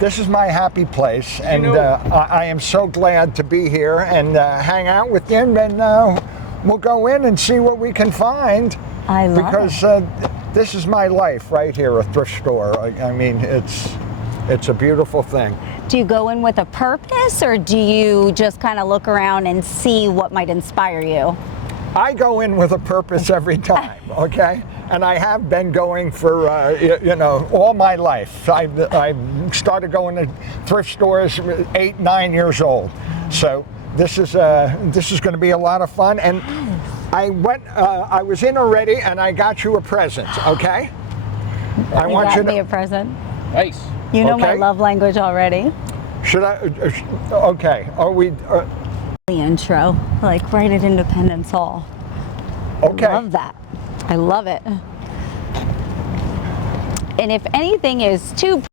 this is my happy place, and I am so glad to be here and hang out with you, and we'll go in and see what we can find. I love because this is my life right here, a thrift store. I mean, it's a beautiful thing. Do you go in with a purpose, or do you just kind of look around and see what might inspire you? I go in with a purpose every time, okay? And I have been going for, all my life. I started going to thrift stores 8, 9 years old. So this is going to be a lot of fun. And I was in already, and I got you a present, okay? I want you to... me a present? Nice. You know my love language already. Should I? Okay. Are we? The intro, like right at Independence Hall. Okay. I love that. I love it. And if anything is too...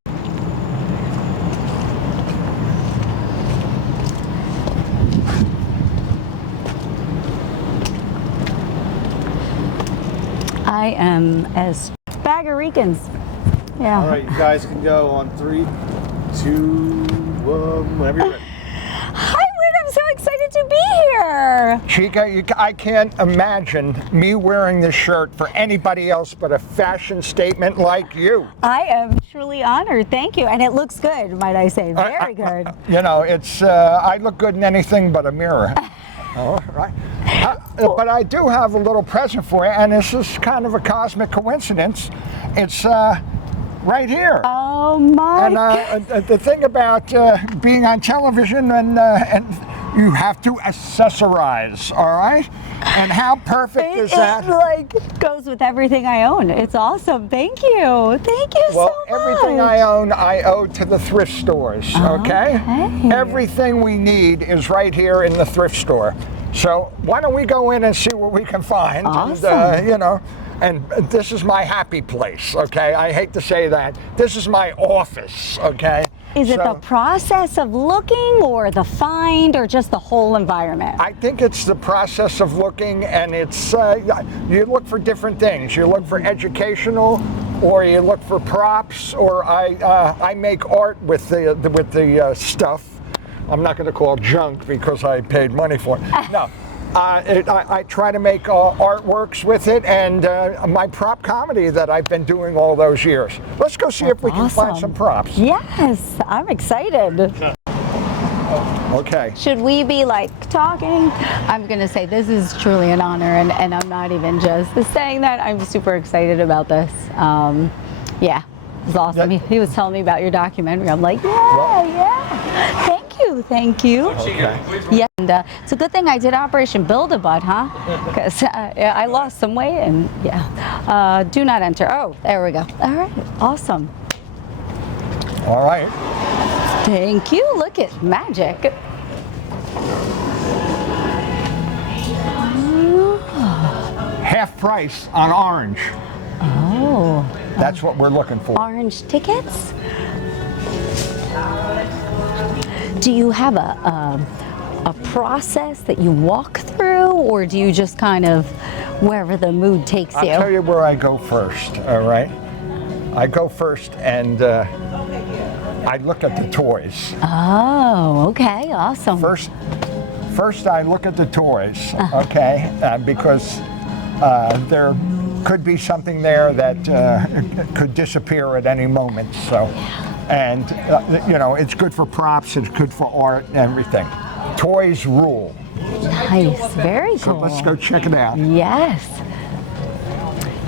I am as Bagaricans. Yeah. All right, you guys can go on 3, 2, 1, whenever you're ready. Hi, Lynn, I'm so excited to be here. Chica, I can't imagine me wearing this shirt for anybody else but a fashion statement like you. I am truly honored. Thank you. And it looks good, might I say. Very good. It's, I look good in anything but a mirror. All right. But I do have a little present for you, and this is kind of a cosmic coincidence. It's right here. Oh my! And the thing about being on television, and you have to accessorize, all right? And how perfect is that? It like goes with everything I own. It's awesome. Thank you. Thank you so much. Well, everything I own, I owe to the thrift stores, okay? Everything we need is right here in the thrift store. So why don't we go in and see what we can find? Awesome. And this is my happy place, okay? I hate to say that. This is my office, okay? Is it the process of looking, or the find, or just the whole environment? I think it's the process of looking, and it's, you look for different things. You look for educational, or you look for props, or I make art with the stuff. I'm not going to call junk because I paid money for it. No. I try to make artworks with it, and my prop comedy that I've been doing all those years. Let's go see if we can find some props. Yes, I'm excited. Okay. Should we be like talking? I'm going to say this is truly an honor, and I'm not even just saying that. I'm super excited about this. Yeah, it was awesome. He was telling me about your documentary. I'm like, yeah. Thank you. Okay. Yeah, and it's a good thing I did Operation Build-A-Butt, huh? Because I lost some weight, and do not enter. Oh, there we go. All right, awesome. All right. Thank you. Look at magic. Half price on orange. Oh. That's what we're looking for. Orange tickets? Do you have a process that you walk through, or do you just kind of wherever the mood takes you? I'll tell you where I go first, all right? I go first, and I look at the toys. Oh, okay, awesome. First I look at the toys, okay? Because there could be something there that could disappear at any moment, so. And, it's good for props, it's good for art and everything. Toys rule. Nice, very cool. So let's go check it out. Yes.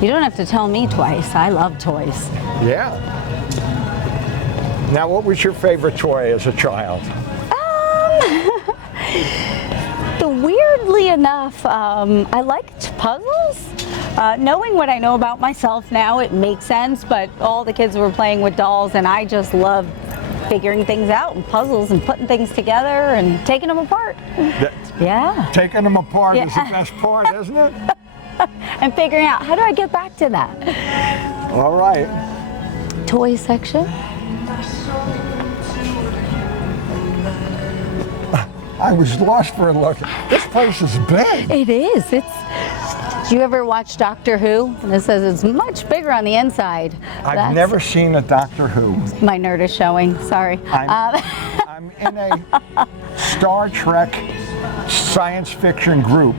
You don't have to tell me twice. I love toys. Yeah. Now, what was your favorite toy as a child? Weirdly enough, I liked puzzles. Knowing what I know about myself now, it makes sense, but all the kids were playing with dolls, and I just love figuring things out and puzzles and putting things together and taking them apart. Yeah. Taking them apart is the best part, isn't it? And figuring out, how do I get back to that? All right. Toy section. I was lost for a look. This place is big. It is. Do you ever watch Doctor Who? And it says it's much bigger on the inside. I've never seen a Doctor Who. My nerd is showing. Sorry. I'm in a Star Trek science fiction group,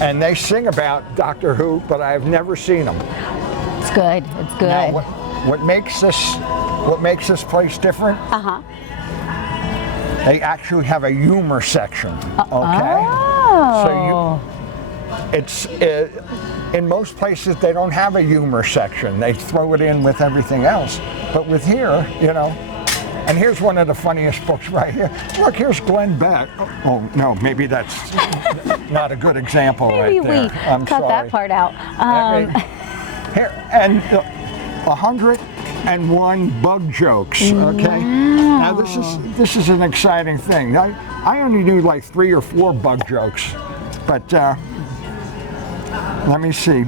and they sing about Doctor Who, but I've never seen them. It's good. It's good. Now, what makes this place different? They actually have a humor section. Okay. Oh. So it's in most places they don't have a humor section. They throw it in with everything else. But with here, you know, and here's one of the funniest books right here. Look, here's Glenn Beck. Oh no, maybe that's not a good example Maybe right there. we I'm cut sorry. that part out. Here and 101 bug jokes. Okay. Now this is an exciting thing. I only do like 3 or 4 bug jokes, but let me see.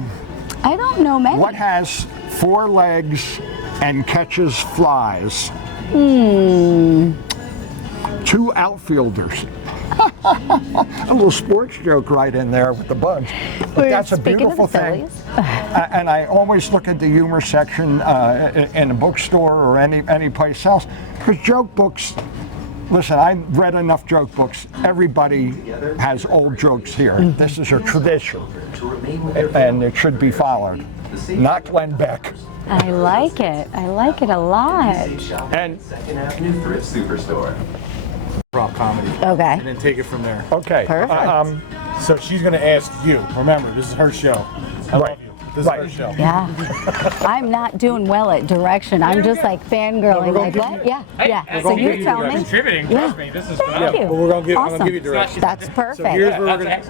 I don't know many. What has 4 legs and catches flies? 2 outfielders. A little sports joke right in there with the bugs. But that's a beautiful thing. And I always look at the humor section in a bookstore or any place else, because joke books. Listen, I read enough joke books. Everybody has old jokes here. This is a tradition, and it should be followed. Not Glenn Beck. I like it. I like it a lot. And Second Avenue Thrift Superstore. Prop comedy. Okay. And then take it from there. okay. Perfect. So she's going to ask you. Remember, this is her show. I love you. This is her show. Yeah. I'm not doing well at direction. I'm just like fangirling. gonna Like, give what? you- Yeah. So gonna give you you tell direction. me. Contributing, trust me, this is Thank phenomenal. you. But we're gonna give, I'm Awesome. gonna give you direction. That's perfect. So here's where we're gonna.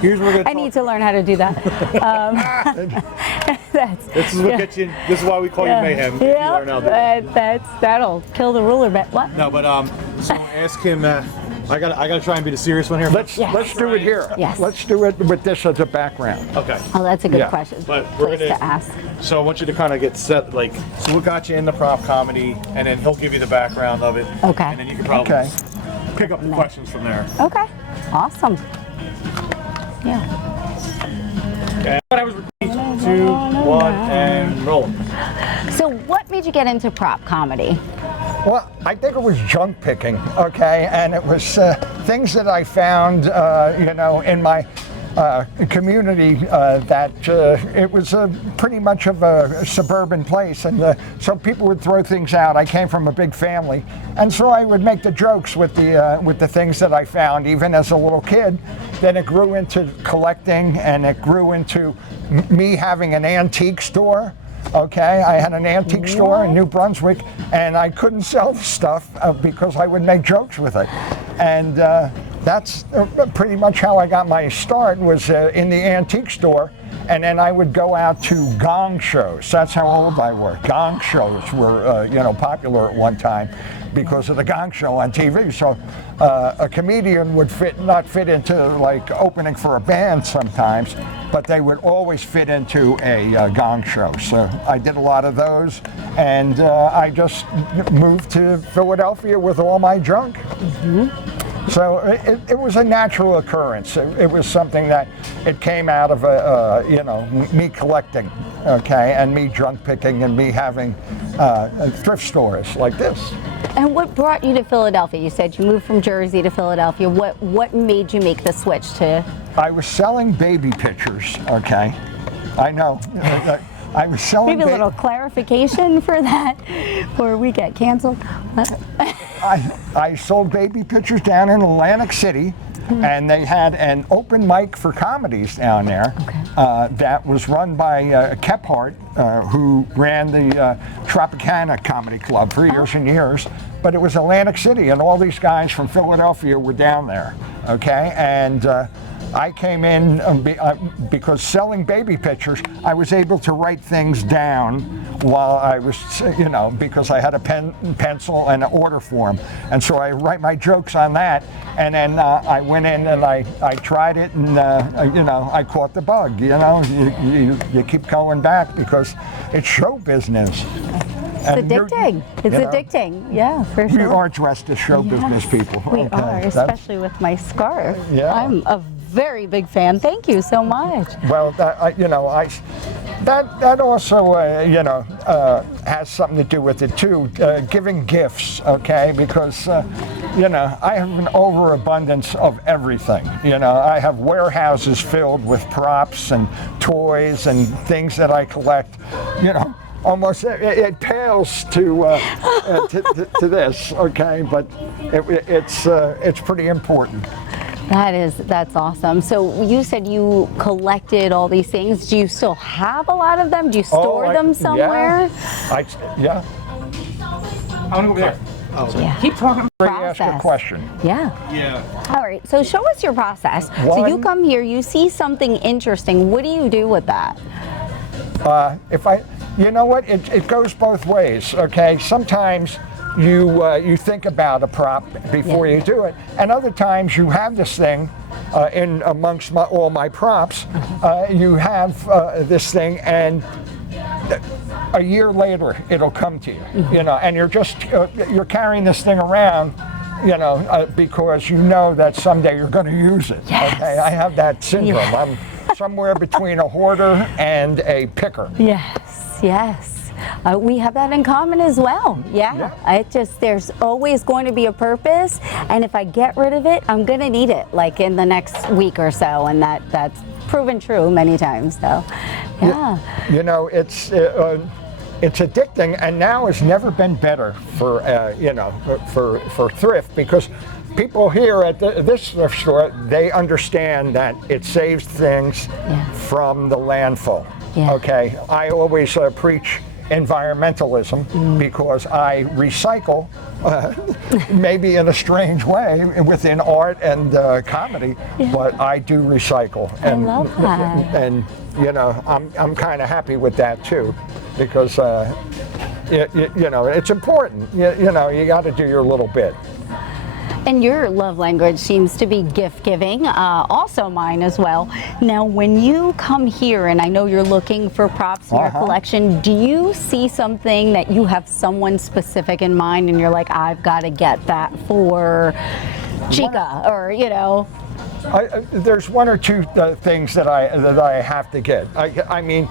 Here's where we're gonna. I need to learn how to do that. That's, This is what gets you. This is why we call you mayhem. If you learn how to do it. that'll kill the ruler. But what? No, but so ask him. I gotta try and be the serious one here. Let's do it here. Yes. Let's do it with this as a background. Okay. Oh, that's a good Yeah. question. But we're Place gonna- to ask. So I want you to kind of get set, like, so what got you in the prop comedy, and then he'll give you the background of it. Okay. And then you can probably Okay. pick up the questions from there. Okay. Awesome. Yeah. But I was 2, 1, and roll. So, what made you get into prop comedy? Well, I think it was junk picking, okay, and it was things that I found, you know, in my community that it was pretty much of a suburban place, and so people would throw things out. I came from a big family, and so I would make the jokes with the things that I found, even as a little kid. Then it grew into collecting, and it grew into me having an antique store. Okay, I had an antique store in New Brunswick, and I couldn't sell the stuff because I would make jokes with it. And that's pretty much how I got my start, was in the antique store. And then I would go out to gong shows. That's how old I was. Gong shows were, you know, popular at one time because of the gong show on TV. So a comedian would not fit into like opening for a band sometimes, but they would always fit into a gong show. So I did a lot of those, and I just moved to Philadelphia with all my junk. So it was a natural occurrence. It was something that it came out of you know, me collecting, okay, and me junk picking, and me having thrift stores like this. And what brought you to Philadelphia? You said you moved from Jersey to Philadelphia. What made you make the switch to? I was selling baby pictures, okay. I know. I was selling. Maybe a little clarification for that, before we get canceled. I sold baby pictures down in Atlantic City, and they had an open mic for comedies down there that was run by Kephart, who ran the Tropicana Comedy Club for years and years. But it was Atlantic City, and all these guys from Philadelphia were down there, okay? And I came in because selling baby pictures, I was able to write things down while I was, you know, because I had a pencil and an order form. And so I write my jokes on that, and then I went in and I tried it, and, you know, I caught the bug, you know. You keep going back because it's show business. It's addicting. It's addicting. Yeah, for sure. We are dressed as show business people. We Okay, are, especially with my scarf. Yeah. I'm a very big fan. Thank you so much. Well, that also has something to do with it too. Giving gifts, okay? Because I have an overabundance of everything. I have warehouses filled with props and toys and things that I collect. Almost it pales to this, okay? But it's pretty important. That's awesome. So you said you collected all these things. Do you still have a lot of them? Do you store them somewhere? Yeah. I want to go there. Yeah. Keep talking. Ask a question. Yeah. Yeah. All right. So show us your process. So you come here, you see something interesting. What do you do with that? You know what? It goes both ways. Okay. Sometimes you think about a prop before you do it, and other times you have this thing in amongst all my props. You have this thing, and a year later it'll come to you. And you're carrying this thing around. Because you know that someday you're going to use it. Yes. Okay. I have that syndrome. Yeah. I'm somewhere between a hoarder and a picker. Yes. We have that in common as well. Yeah. There's always going to be a purpose, and if I get rid of it, I'm going to need it like in the next week or so, and that's proven true many times. So, yeah. It's addicting, and now has never been better for for thrift, because people here at this thrift store, they understand that it saves things from the landfill. Yeah. Okay, I always preach environmentalism because I recycle, maybe in a strange way within art and comedy, but I do recycle. And I love that. And I'm kind of happy with that too, because it's important. You got to do your little bit. And your love language seems to be gift giving, also mine as well. Now, when you come here, and I know you're looking for props in your collection, do you see something that you have someone specific in mind and you're like, I've got to get that for Chica, or there's one or two things that I have to get. I mean,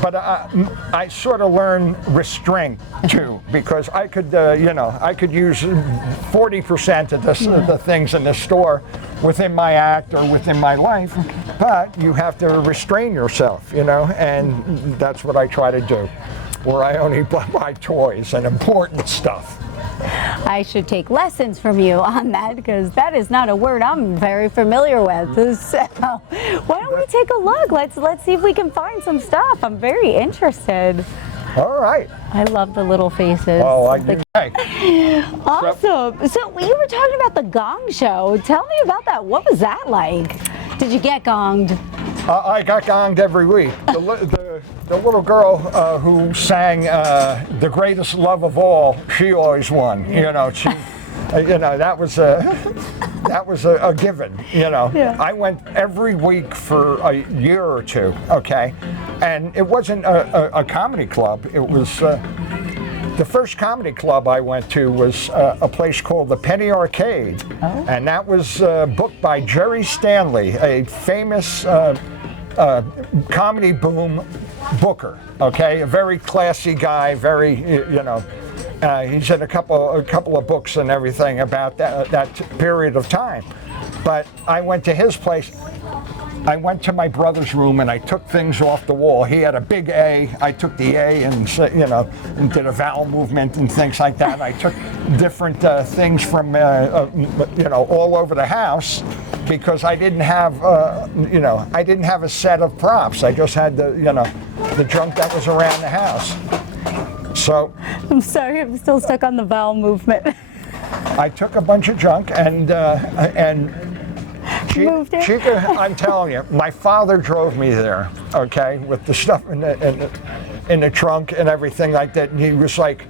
but I sort of learn restraint too, because I could use 40% of the things in the store within my act or within my life, but you have to restrain yourself, and that's what I try to do, where I only buy toys and important stuff. I should take lessons from you on that, because that is not a word I'm very familiar with. So, why don't we take a look? Let's see if we can find some stuff. I'm very interested. All right. I love the little faces. Oh, Awesome. So you were talking about the gong show. Tell me about that. What was that like? Did you get gonged? I got gonged every week. The little girl who sang "The Greatest Love of All," she always won. That was a given. I went every week for a year or two. Okay, and it wasn't a comedy club. It was the first comedy club I went to was a place called the Penny Arcade, and that was booked by Jerry Stanley, a famous comedy boom booker. Okay, a very classy guy. Very he's in a couple of books and everything about that period of time. But I went to his place. I went to my brother's room and I took things off the wall. He had a big A. I took the A and and did a vowel movement and things like that. I took different things from all over the house, because I didn't have I didn't have a set of props. I just had the junk that was around the house. So I'm sorry, I'm still stuck on the vowel movement. I took a bunch of junk and moved it. Chica, I'm telling you, my father drove me there, okay, with the stuff in the trunk and everything like that, and he was like,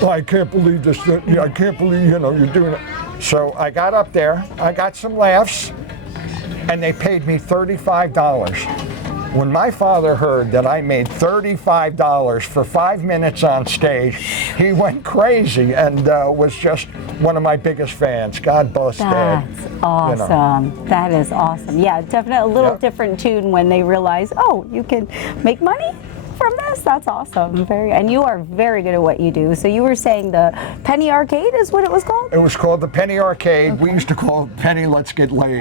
oh, I can't believe this, I can't believe, you're doing it. So I got up there, I got some laughs, and they paid me $35. When my father heard that I made $35 for 5 minutes on stage, he went crazy and was just one of my biggest fans. God bless Dad. That's awesome. That is awesome. Yeah, definitely a little different tune when they realize, oh, you can make money from this. That's awesome. And you are very good at what you do. So you were saying the Penny Arcade is what it was called? It was called the Penny Arcade. We used to call it Penny Let's Get Laid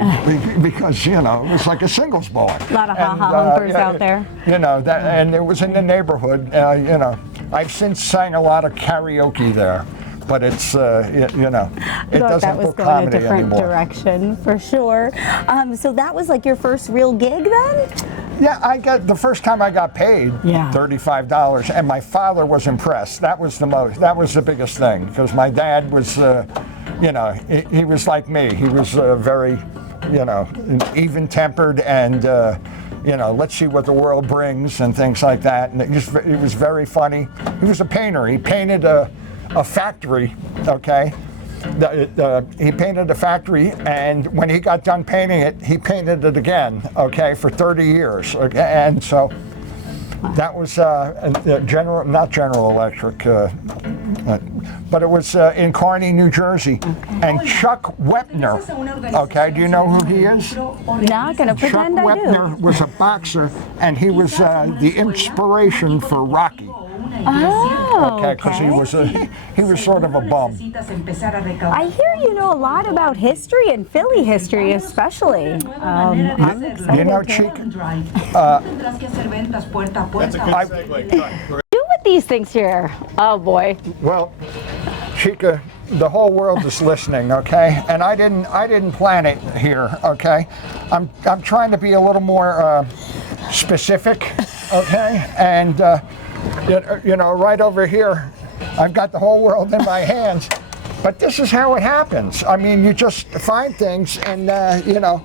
because, it was like a singles bar. A lot of ha-ha humpers out there. And it was in the neighborhood. I've since sang a lot of karaoke there. But it's, it doesn't that was book going a comedy different anymore. direction for sure. So that was like your first real gig then? Yeah, the first time I got paid Yeah. $35, and my father was impressed. That was the biggest thing, because my dad was, he was like me. He was very, even-tempered and, let's see what the world brings and things like that. And it was very funny. He was a painter. He painted a factory, okay? He painted a factory, and when he got done painting it, he painted it again, okay, for 30 years. Okay? And so that was not General Electric, but it was in Kearney, New Jersey. And Chuck Wepner, okay, do you know who he is? Not going to Chuck pretend I do. Wepner was a boxer, and he was the inspiration for Rocky. Oh, Okay, because he was sort of a bum. I hear you know a lot about history and Philly history, especially. I'm excited. You know, to Chica, That's a good segue. do with these things here. Oh boy. well, Chica, the whole world is listening, okay? And I didn't plan it here, okay? I'm trying to be a little more specific, okay? And right over here, I've got the whole world in my hands. But this is how it happens. I mean, you just find things, and the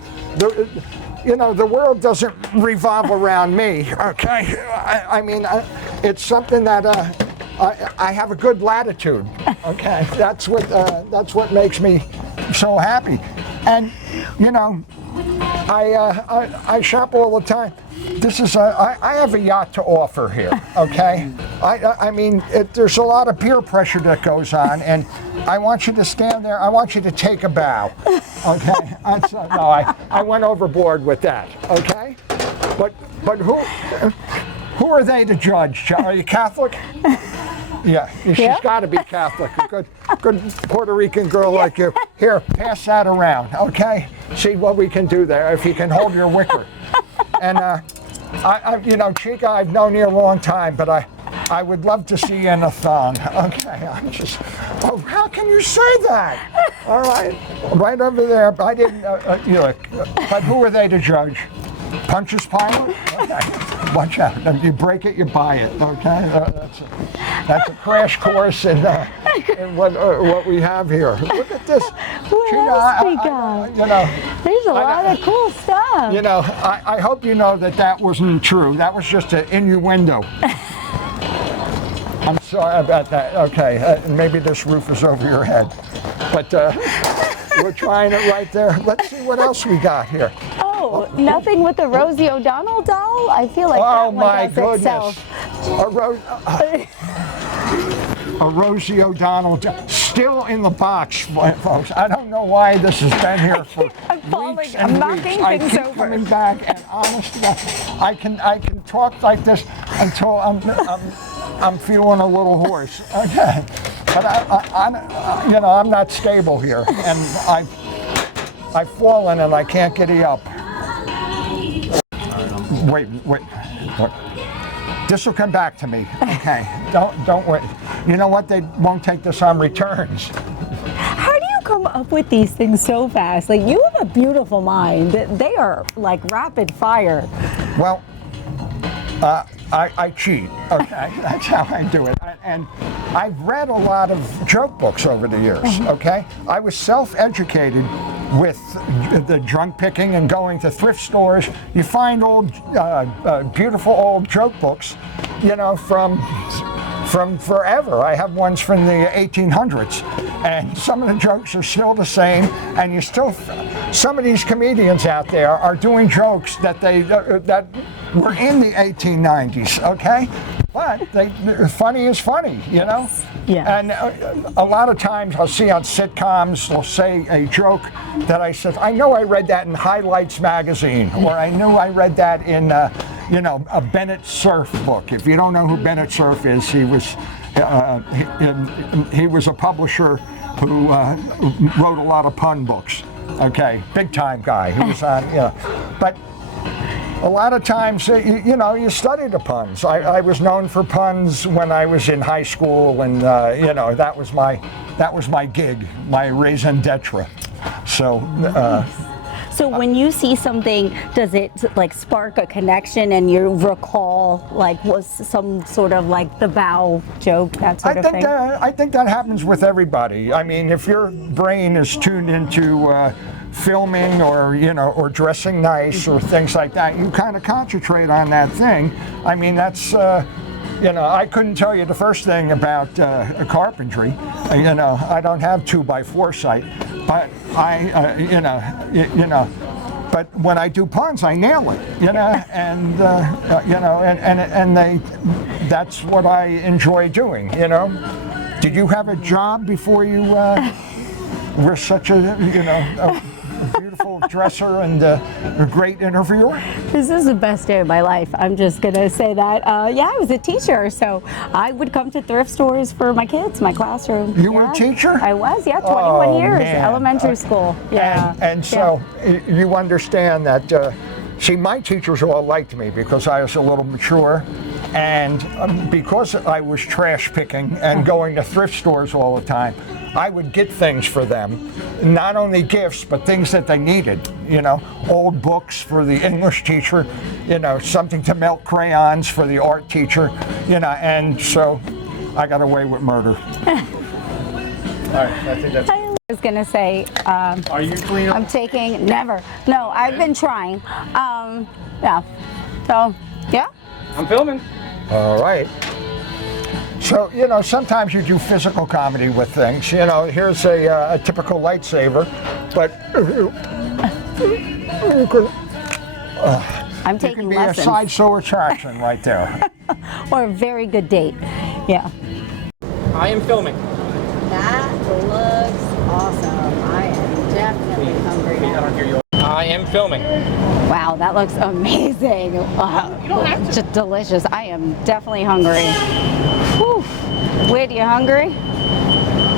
world doesn't revolve around me. Okay, it's something that I have a good latitude. Okay, that's what makes me so happy. And I shop all the time. I have a yacht to offer here, okay? There's a lot of peer pressure that goes on, and I want you to stand there. I want you to take a bow, okay? I went overboard with that, okay? But who are they to judge? Are you Catholic? Yeah, she's got to be Catholic. A good Puerto Rican girl like you. Here, pass that around, okay? See what we can do there, if you can hold your wicker. And Chica, I've known you a long time, but I would love to see you in a thong. Okay, how can you say that? All right, right over there. I didn't, but who are they to judge? Pontius Pilate? Okay, watch out. If you break it, you buy it, okay? That's a crash course in what we have here. Look at this. What else we got? There's a lot of cool stuff. I hope you know that wasn't true. That was just an innuendo. I'm sorry about that. Okay, maybe this roof is over your head. But we're trying it right there. Let's see what else we got here. Oh, nothing with the Rosie O'Donnell doll? I feel like that one does itself. A Rosie O'Donnell still in the box, folks. I don't know why this has been here for weeks and I'm knocking weeks. I things keep over. coming back, and honestly, I can talk like this until I'm feeling a little hoarse. Okay, but I'm not stable here, and I've fallen and I can't get up. Wait. This will come back to me. Okay, don't wait. You know what? They won't take this on returns. How do you come up with these things so fast? Like, you have a beautiful mind. They are like rapid fire. Well, I cheat. Okay, that's how I do it. And I've read a lot of joke books over the years. Okay, I was self-educated with the drunk picking and going to thrift stores. You find old, beautiful old joke books, from forever. I have ones from the 1800s, and some of the jokes are still the same, and you still, some of these comedians out there are doing jokes that that were in the 1890s, okay? But funny is funny, you know? Yeah. And a lot of times I'll see on sitcoms, they'll say a joke that I said, I know I read that in Highlights magazine, or I know I read that in, you know, a Bennett Cerf book. If you don't know who Bennett Cerf is, he was a publisher who wrote a lot of pun books. Okay, big time guy. He was on, you know, but a lot of times, you know, you study the puns. I was known for puns when I was in high school, and you know, that was my gig, my raison d'etre. So. So when you see something, does it like spark a connection and you recall like was some sort of like the bow joke, that sort of thing? I think that happens with everybody. I mean, if your brain is tuned into filming or, you know, or dressing nice or things like that, you kind of concentrate on that thing. I mean, that's, you know, I couldn't tell you the first thing about carpentry. You know, I don't have 2x4 sight, but you know, but when I do puns, I nail it, you know, and you know, and that's what I enjoy doing, you know. Did you have a job before you were such a, you know, a beautiful dresser and a great interviewer? This is the best day of my life. I'm just gonna say that. Yeah, I was a teacher, so I would come to thrift stores for my kids, my classroom. You were a teacher? I was, yeah, 21 years, man. elementary school. Yeah. And so you understand that, see, my teachers all liked me because I was a little mature, and because I was trash picking and going to thrift stores all the time, I would get things for them, not only gifts, but things that they needed, you know, old books for the English teacher, you know, something to melt crayons for the art teacher, you know, and so I got away with murder. All right, I think that's. I was gonna say, Are you clean up? I'm taking, never. No, I've been trying. Yeah. So, yeah. I'm filming. All right. So, you know, sometimes you do physical comedy with things. You know, here's a typical lightsaber, but I'm it taking can be lessons. a sideshow attraction right there. Or a very good date. Yeah. I am filming. That looks awesome. I am definitely hungry I now. don't hear you. I am filming. Wow, that looks amazing. Wow. You don't have to. Just delicious. I am definitely hungry. Whew. Wait, you hungry?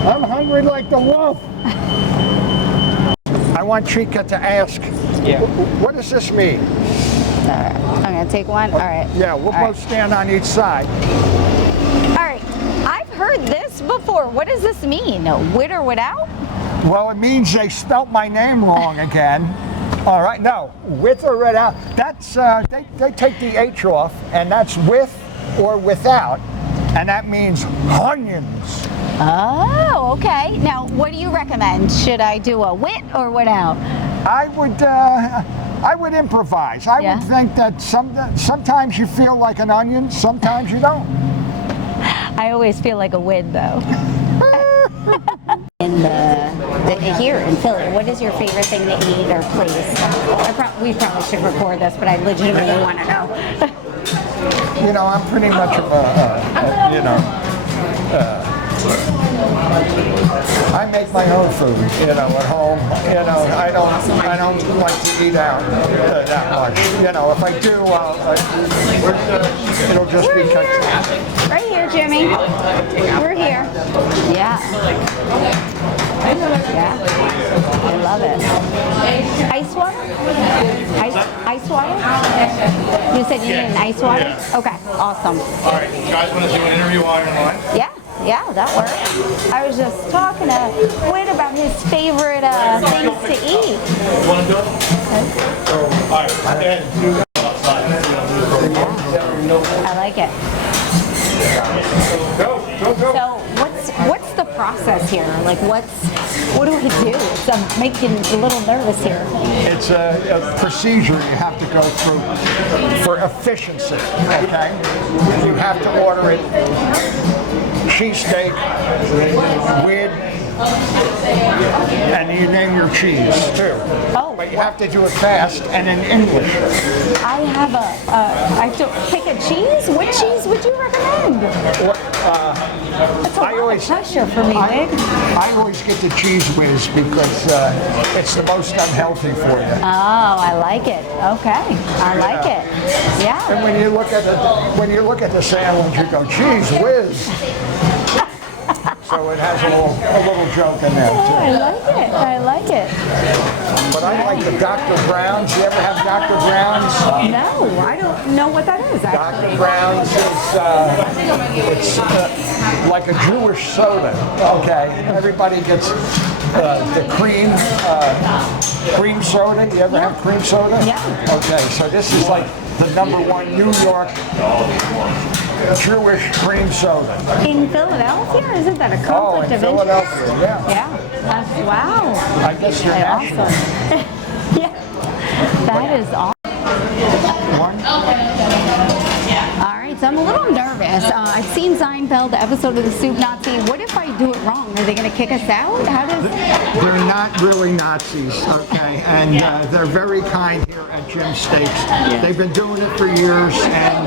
I'm hungry like the wolf. I want Chica to ask, Yeah. what does this mean? All right. I'm gonna take one. All right. Yeah, we'll All both stand on each side. All right. I've heard this before. What does this mean? With or without? Well, it means they spelt my name wrong again. All right, no, with or without. That's, they take the H off, and that's with or without, and that means onions. Oh, okay. Now, what do you recommend? Should I do a with or without? I would improvise. I Yeah. would think that sometimes you feel like an onion, sometimes you don't. I always feel like a with, though. Here in Philly, what is your favorite thing to eat or place? We probably should record this, but I legitimately want to know. You know, I'm pretty much of a you know, I make my own food, you know, at home. You know, I don't like to eat out that much. You know, if I do, it'll just be Right here, Jimmy. We're here. Yeah. Yeah. I love it. Ice water? Ice water? You said you need an ice water? Yeah. Okay, awesome. All right, you guys want to do an interview while you're online? Yeah, that works. I was just talking to Whit about his favorite things to eat. Want to go? All right, and do outside. I like it. Go. So what's the process here? Like what do we do? I'm making a little nervous here. It's a procedure you have to go through for efficiency, okay? You have to order it cheesesteak with And you name your cheese too. Oh. But you have to do it fast and in English. I have I have to pick a cheese. What cheese would you recommend? That's a lot of pressure for me, Wig. I always get the cheese whiz because it's the most unhealthy for you. Oh, I like it. Okay, I like it. Yeah. And when you look at the sandwich, you go cheese whiz. So it has a little joke in there Oh, too. I like it. I like it. But I like the Dr. Brown's. You ever have Dr. Brown's? No, I don't know what that is actually. Dr. Brown's is it's like a Jewish soda. Okay, everybody gets the cream soda. You ever have cream soda? Yeah. Okay, so this is like the #1 New York Jewish cream soda. In Philadelphia? Isn't that a Oh, conflict in of interest? Philadelphia, yeah. Yeah. Wow. I guess you're national. Awesome. Yeah. That is awesome. One. All right, so I'm a little nervous. I've seen Seinfeld, the episode of the Soup Nazi. What if I do it wrong? Are they going to kick us out? How does? They're not really Nazis, okay? And they're very kind here at Jim's Steaks. They've been doing it for years, and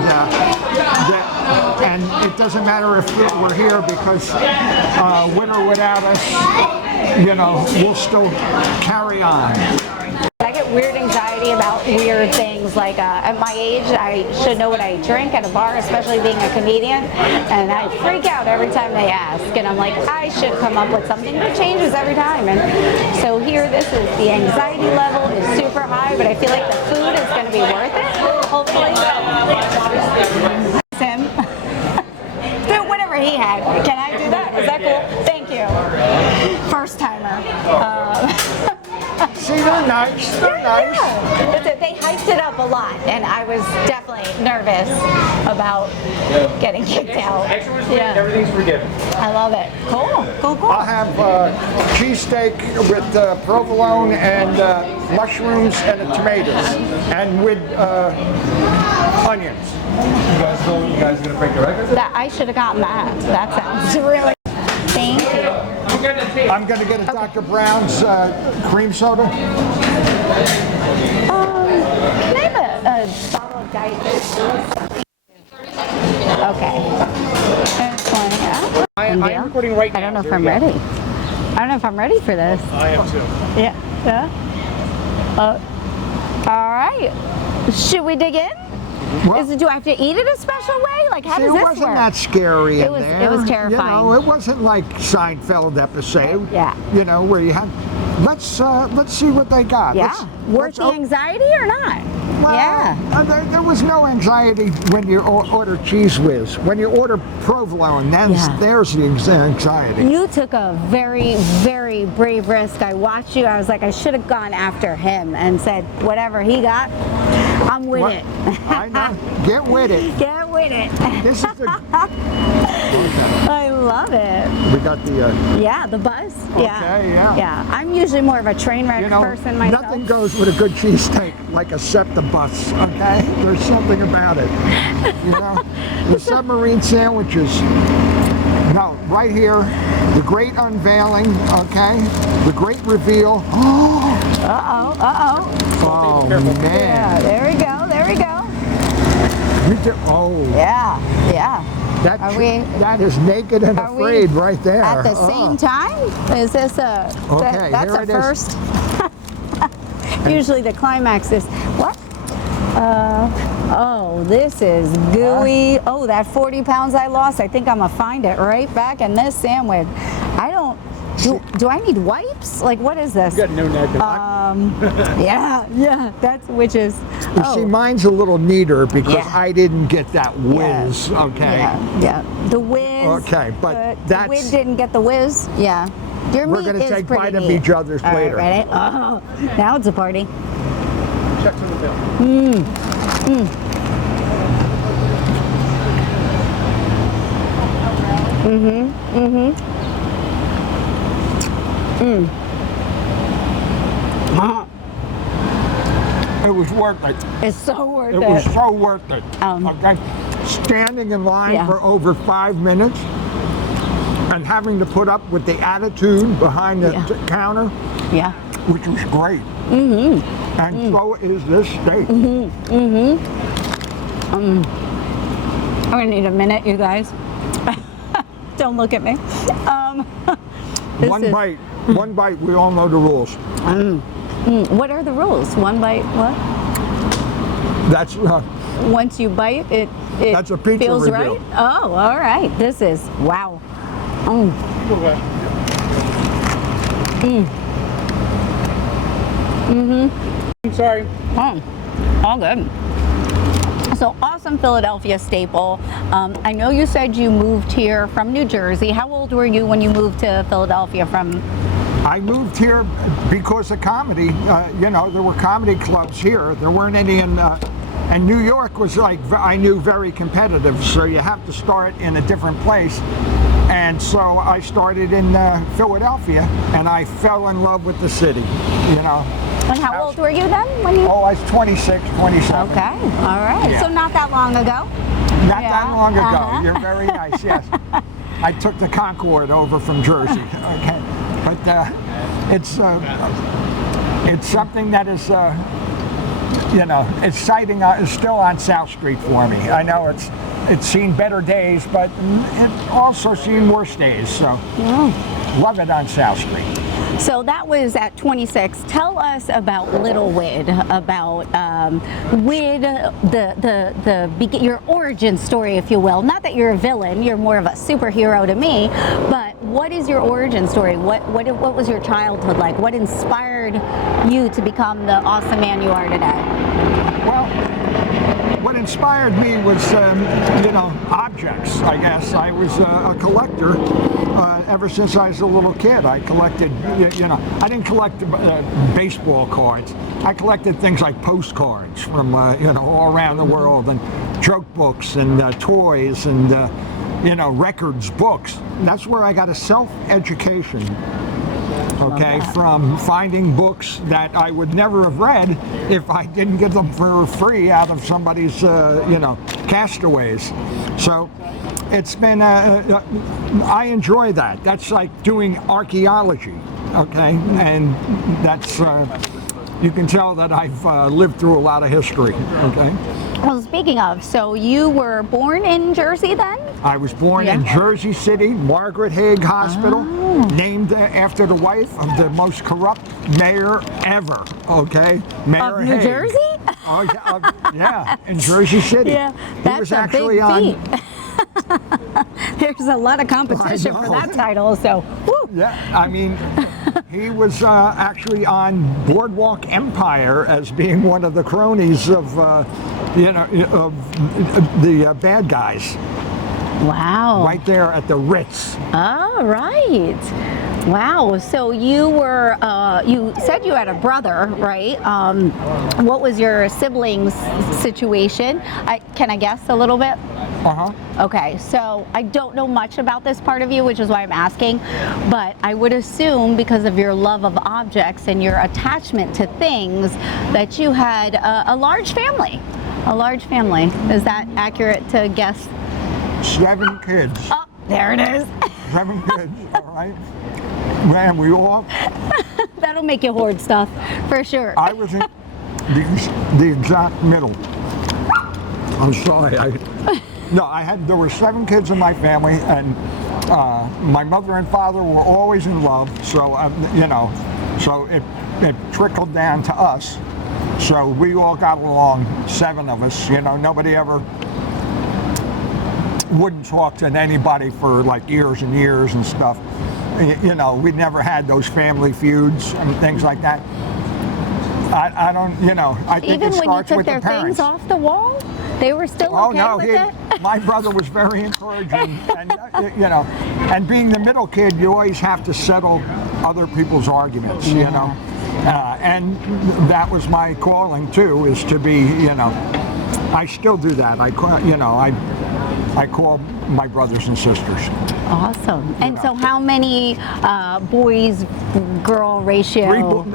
it doesn't matter if we're here because with or without us, you know, we'll still carry on. I get weird anxiety about weird things. Like at my age, I should know what I drink at a bar, especially being a comedian. And I freak out every time they ask. And I'm like, I should come up with something, but it changes every time. And so here, this is the anxiety level is super high, but I feel like the food is going to be worth it. Hopefully. Him. Do whatever he had. Can I do that? Is that cool? Thank you. First timer. See, they're nice. They're nice. Yeah. They hyped it up a lot, and I was definitely nervous about getting kicked out. Yeah. Everything's forgiven. I love it. Cool, cool, cool. I'll have cheesesteak with provolone and mushrooms and tomatoes, and with onions. You guys gonna break the record? That I should have gotten that. That sounds really. Thank you. I'm going to get a Dr. Brown's cream soda. Can I have a bottle of Diet Coke? Okay. There's one, yeah. I'm recording right now. I don't know if Here I'm we go. ready. I don't know if I'm ready for this. I am too. Yeah. Yeah. All right. Should we dig in? Well, Do I have to eat it a special way? Like, how see, does it this wasn't work? that scary in was- there. it was terrifying. You know, it wasn't like Seinfeld episode. Yeah. You know, where you had. Let's see what they got. Yeah. Worth the anxiety or not? Well, Yeah. There was no anxiety when you order cheese whiz. When you order provolone, then Yeah. there's the anxiety. You took a very, very brave risk. I watched you. I was like, I should have gone after him and said, whatever he got, I'm with What? it. I know. Get with it. Get with it. This is the. I love it. We got the. Yeah, the buzz. Yeah. Okay, yeah. Yeah. I'm usually more of a train wreck You know, person myself. nothing goes with a good cheesesteak like a septibus, okay? There's something about it. You know? The submarine sandwiches. No, right here, the great unveiling, okay? The great reveal. Uh-oh, uh-oh. Oh, Yeah, man. there we go, there we go. Oh, Yeah, yeah. Are we- that is naked and are we afraid right there. At the Oh. same time? Is this a... Okay, that's here a it is. first. Usually the climax is... What? Oh, this is gooey. Oh, that 40 pounds I lost, I think I'm going to find it right back in this sandwich. I don't... Do I need wipes? Like, what is this? You got no napkin. Yeah, that's, which is... You see, mine's a little neater because Yeah. I didn't get that whiz, okay? Yeah. The whiz. Okay, but the that's- whiz didn't get the whiz. Yeah. Your We're meat gonna is take pretty bite of neat. each other's All right, later. ready? Oh, now it's a party. Check to the bill. It was worth it. It's so worth It it. was so worth it. Um, Okay, standing in line yeah. for over 5 minutes. and having to put up with the attitude behind the counter, Yeah. which was great. And so is this steak. I'm gonna need a minute, you guys. Don't look at me. One bite, one bite. We all know the rules. What are the rules? One bite, what? That's Once you bite, it That's a pizza feels review. right? Oh, all right. This is, wow. Mm. I'm sorry. All good. So awesome Philadelphia staple. I know you said you moved here from New Jersey. How old were you when you moved to Philadelphia from? I moved here because of comedy. You know, there were comedy clubs here. There weren't any in. And New York was like, I knew, very competitive. So you have to start in a different place. And so I started in Philadelphia, and I fell in love with the city. You know. And how old were you then when you? Oh, I was 26, 27. Okay, all right. Yeah. So not that long ago. Not that long ago. Uh-huh. You're very nice. Yes, I took the Concorde over from Jersey. Okay, but it's something that is, you know, exciting. It's still on South Street for me. I know it's seen better days, but it's also seen worse days. So love it on South Street. So that was at 26. Tell us about Little Wid, about Wid, your origin story, if you will. Not that you're a villain, you're more of a superhero to me, but what is your origin story? What was your childhood like? What inspired you to become the awesome man you are today? Well, what inspired me was, you know, objects, I guess. I was a collector ever since I was a little kid. I collected, you know, I didn't collect baseball cards. I collected things like postcards from, you know, all around the world, and joke books and toys and, you know, records, books. And that's where I got a self-education. Okay, from finding books that I would never have read if I didn't get them for free out of somebody's, you know, castaways. So it's been, I enjoy that. That's like doing archaeology, okay? And that's, you can tell that I've lived through a lot of history, okay? Well, speaking of, so you were born in Jersey then? I was born in Jersey City, Margaret Haig Hospital, named after the wife of the most corrupt mayor ever, okay? Mayor Of New Haig. Jersey? Oh, yeah, yeah, in Jersey City. Yeah, He that's was a actually big on. feat. There's a lot of competition for know. that title, so woo. Yeah, I mean, he was actually on Boardwalk Empire as being one of the cronies of, you know, of the bad guys. Wow. Right there at the Ritz. All right. Wow. So you were, you said you had a brother, right? What was your siblings' situation? Can I guess a little bit? Uh-huh. Okay, so I don't know much about this part of you, which is why I'm asking, but I would assume because of your love of objects and your attachment to things that you had a large family. A large family. Is that accurate to guess? 7 kids. Oh, there it is. 7 kids, all right? Man, we all, That'll make you hoard stuff, for sure. I was in the exact middle. I'm sorry. There were 7 kids in my family, and my mother and father were always in love, so, you know, so it trickled down to us. So we all got along, 7 of us, you know, nobody ever wouldn't talk to anybody for like years and years and stuff. You know, we never had those family feuds and things like that. I don't, you know, I think Even it when you starts took with their the parents. things off the wall, they were still Oh okay no, with it? my brother was very encouraging, and you know, and being the middle kid, you always have to settle other people's arguments, you know, and that was my calling too, is to be, you know, I still do that. I call my brothers and sisters. Awesome. And so how many boys-girl ratio?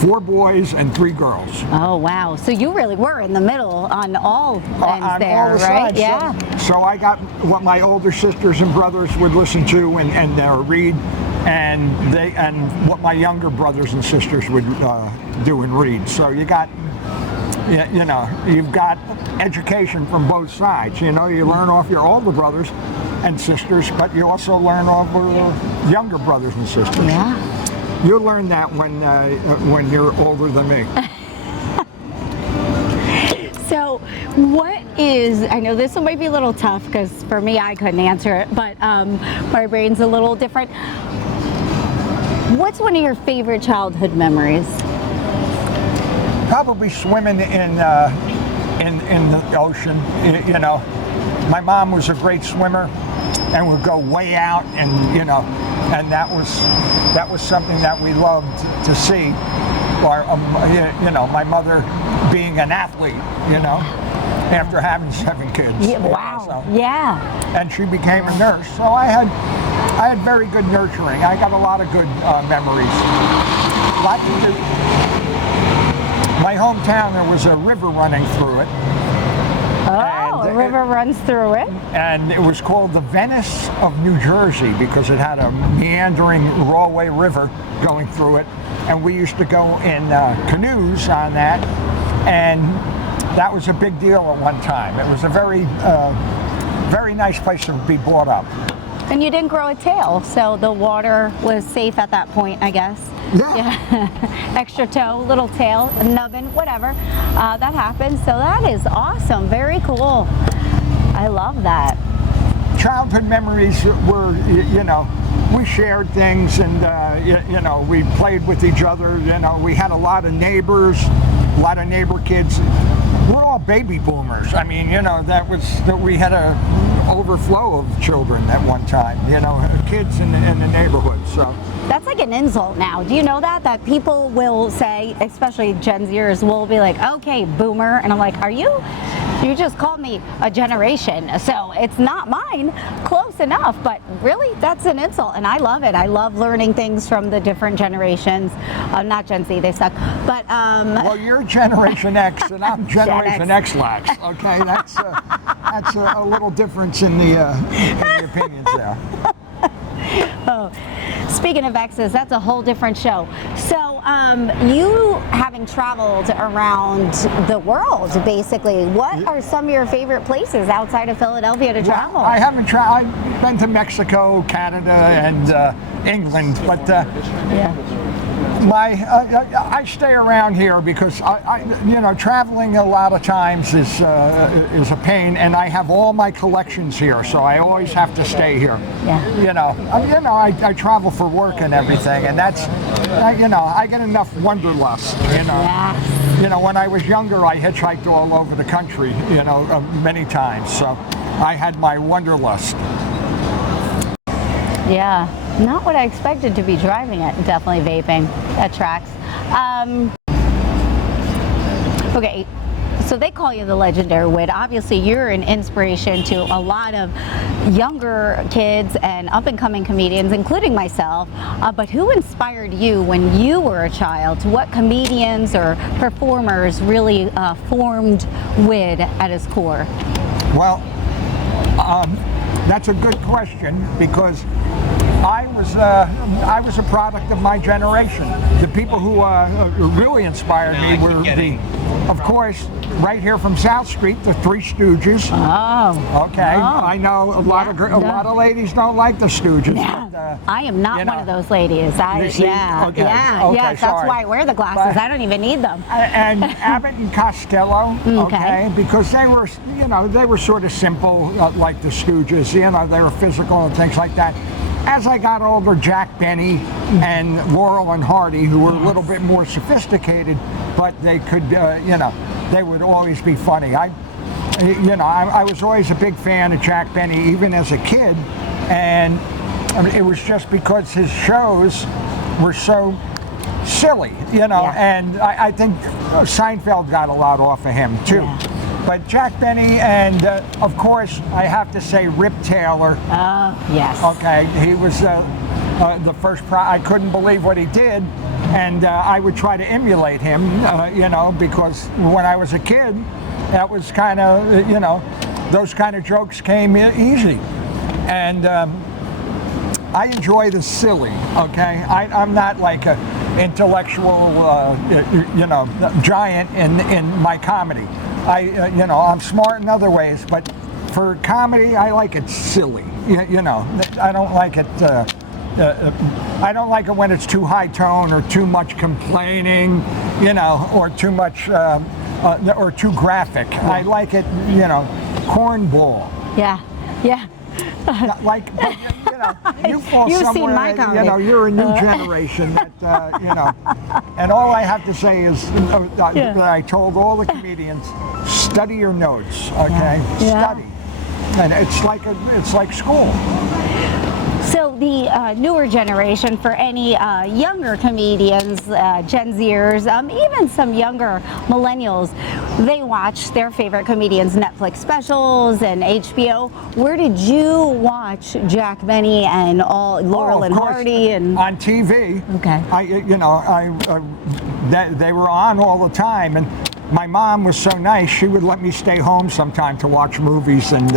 4 boys and 3 girls. Oh, wow. So you really were in the middle on all ends On there, all the right? sides. Yeah. So I got what my older sisters and brothers would listen to and read, and what my younger brothers and sisters would do and read. So you got, you know, you've got education from both sides. You know, you learn off your older brothers and sisters, but you also learn off your younger brothers and sisters. Yeah. You'll learn that when you're older than me. So what is, I know this one might be a little tough because for me I couldn't answer it, but my brain's a little different. What's one of your favorite childhood memories? Probably swimming in the ocean. You know, my mom was a great swimmer and would go way out, and you know, and that was something that we loved to see. Or you know, my mother being an athlete, you know, after having 7 kids. Yeah, wow. So, Yeah. and she became a nurse, so I had very good nurturing. I got a lot of good memories. My hometown, there was a river running through it. Oh, a river runs through it. And it was called the Venice of New Jersey because it had a meandering Rawway River going through it. And we used to go in canoes on that, and that was a big deal at one time. It was a very nice place to be brought up. And you didn't grow a tail, so the water was safe at that point, I guess. Yeah. Extra toe, little tail, a nubbin, whatever. That happens. So that is awesome. Very cool. I love that. Childhood memories were, you know, we shared things, and you know, we played with each other. You know, we had a lot of neighbors, a lot of neighbor kids. We're all baby boomers. I mean, you know, that we had a overflow of children at one time. You know, kids in the neighborhood. So. That's like an insult now. Do you know that? That people will say, especially Gen Zers, will be like, okay, boomer. And I'm like, you just called me a generation. So it's not mine. Close enough. But really, that's an insult. And I love it. I love learning things from the different generations. Not Gen Z, they suck. But, well, you're Generation X and I'm Generation X-Lax. Okay, that's a little difference in the opinions there. Oh, speaking of X's, that's a whole different show. So, you having traveled around the world, basically, what are some of your favorite places outside of Philadelphia to travel? Well, I haven't traveled. I've been to Mexico, Canada, and England, but I stay around here because you know, traveling a lot of times is a pain, and I have all my collections here, so I always have to stay here. Yeah. You know, I travel for work and everything, and that's, you know, I get enough wanderlust. You know. Yeah. You know, when I was younger, I hitchhiked all over the country. You know, many times, so I had my wanderlust. Yeah, not what I expected to be driving it. Definitely vaping. That tracks. Okay, so they call you the legendary wit. Obviously, you're an inspiration to a lot of younger kids and up-and-coming comedians, including myself. But who inspired you when you were a child? What comedians or performers really formed wit at its core? Well, that's a good question because I was a product of my generation. The people who really inspired me were of course, right here from South Street, the Three Stooges. Oh. Okay. Oh. I know a lot of ladies don't like the Stooges. Yeah. But, I am not you know, one of those ladies. you see? Okay. Okay, Yes, that's sorry. why I wear the glasses. I don't even need them. And Abbott and Costello, okay, because they were, you know, they were sort of simple, like the Stooges. You know, they were physical and things like that. As I got older, Jack Benny and Laurel and Hardy, who were a little bit more sophisticated, but they could, you know, they would always be funny. I was always a big fan of Jack Benny, even as a kid, and I mean, it was just because his shows were so silly, you know, and I think Seinfeld got a lot off of him, too. Yeah. But Jack Benny and, of course, I have to say Rip Taylor. Oh, yes. Okay, he was I couldn't believe what he did, and I would try to emulate him, because when I was a kid, that was kind of, those kind of jokes came easy. And I enjoy the silly, okay? I'm not like an intellectual, giant in my comedy. I'm smart in other ways, but for comedy, I like it silly. I don't like it. I don't like it when it's too high tone or too much complaining, or too much, or too graphic. I like it, cornball. Yeah, yeah. Like, you fall You've somewhere. Seen my comedy. You're a new generation that, And all I have to say is that I told all the comedians, study your notes, okay? Yeah. Study, and it's like school. So the newer generation, for any younger comedians, Gen Zers, even some younger millennials, they watch their favorite comedians' Netflix specials and HBO. Where did you watch Jack Benny and Laurel and Hardy? And on TV. Okay. They were on all the time, and my mom was so nice. She would let me stay home sometime to watch movies and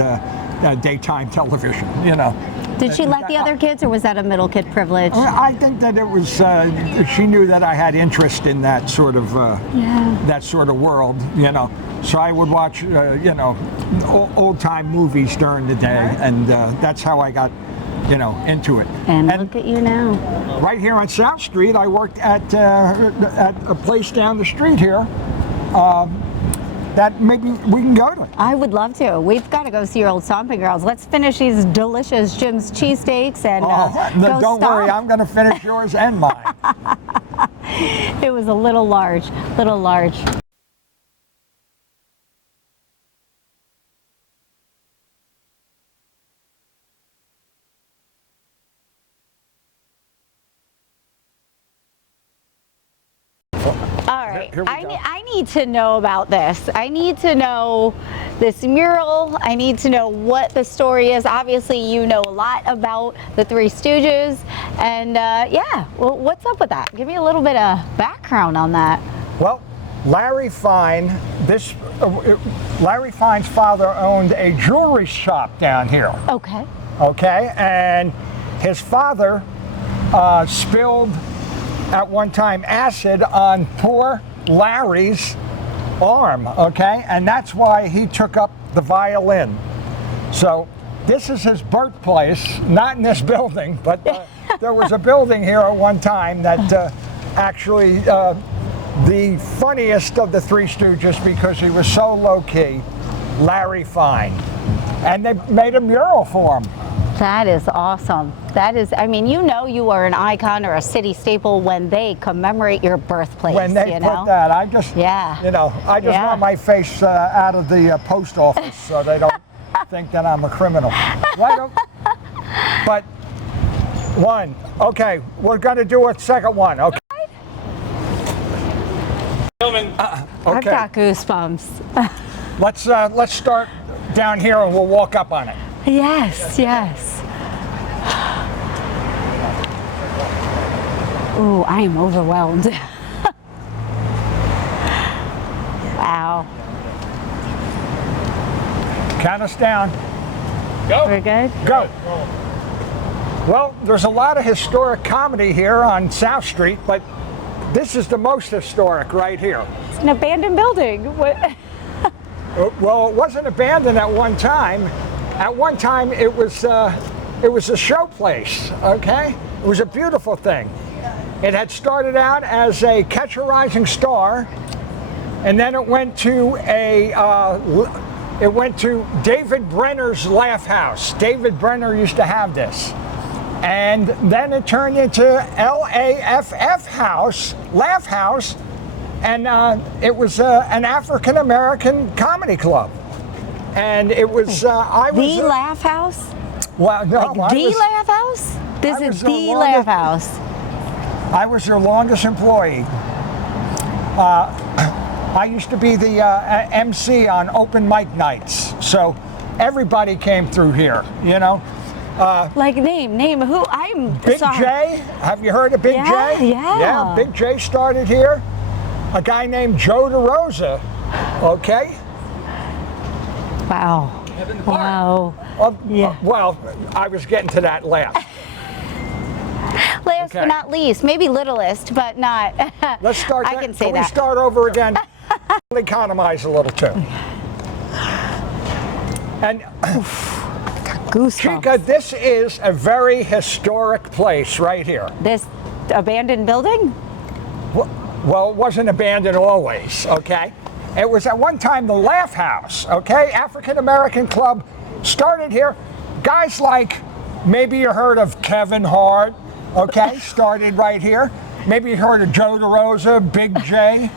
daytime television. Did she let the other kids, or was that a middle kid privilege? I think that it was. She knew that I had interest in that sort of world, So I would watch, old time movies during the day, and that's how I got, into it. And look at you now. Right here on South Street, I worked at a place down the street here. That maybe we can go to. I would love to. We've got to go see your old stomping grounds. Let's finish these delicious Jim's cheesesteaks and go don't stomp. worry, I'm going to finish yours and mine. It was a little large, little large. All right, Here we go. I need to know about this. I need to know this mural. I need to know what the story is. Obviously, you know a lot about the Three Stooges, and well, what's up with that? Give me a little bit of background on that. Well, Larry Fine's father owned a jewelry shop down here. Okay. Okay, and his father spilled at one time acid on poor Larry's arm, okay, and that's why he took up the violin. So this is his birthplace, not in this building, but there was a building here at one time that actually the funniest of the Three Stooges, because he was so low-key, Larry Fine, and they made a mural for him. That is awesome. That is, you are an icon or a city staple when they commemorate your birthplace. When they put that, I just want my face out of the post office so they don't think that I'm a criminal. But one, okay, we're going to do a second one, okay? Gentlemen. I've got goosebumps. Let's start down here and we'll walk up on it. Yes, yes. Ooh, I am overwhelmed. Wow. Count us down. Go. We're good? Go. Well, there's a lot of historic comedy here on South Street, but this is the most historic right here. It's an abandoned building. What? Well, it wasn't abandoned at one time. At one time, it was a show place, okay? It was a beautiful thing. It had started out as a Catch a Rising Star, and then it went to David Brenner's Laugh House. David Brenner used to have this. And then it turned into LAFF House, Laugh House, and it was an African American comedy club. And it was, The Laugh House? Well, no, Laugh House? This I is was the the Laugh longest- House. I was their longest employee. I used to be the MC on open mic nights, so everybody came through here, Like name who? I'm Big sorry. J, have you heard of Big Yeah, J? yeah. Yeah, Big J started here. A guy named Joe DeRosa, okay? Wow. Wow. Yeah. Well, I was getting to that last. Last Okay. but not least, maybe littlest, but not. Let's start. I can say we that. start over again? Economize a little too. And Goosebumps. Chica, this is a very historic place right here. This abandoned building? Well, it wasn't abandoned always, okay? It was at one time the Laugh House, okay? African American club started here. Guys like, maybe you heard of Kevin Hart, okay? Started right here. Maybe you heard of Joe DeRosa, Big J.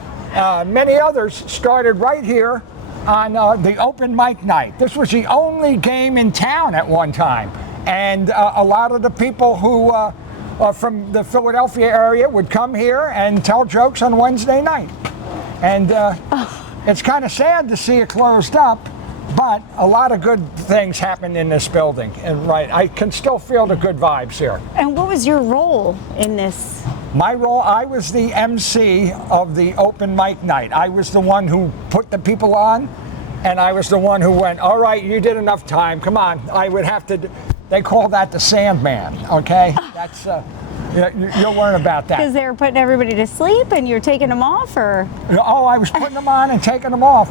Many others started right here on the open mic night. This was the only game in town at one time. And a lot of the people who from the Philadelphia area would come here and tell jokes on Wednesday night. And it's kind of sad to see it closed up, but a lot of good things happened in this building. And I can still feel the good vibes here. And what was your role in this? My role, I was the MC of the open mic night. I was the one who put the people on, and I was the one who went, all right, you did enough time, come on. I would have to, they call that the Sandman, okay? That's, you'll learn about that. Because they were putting everybody to sleep and you're taking them off, or? Oh, I was putting them on and taking them off.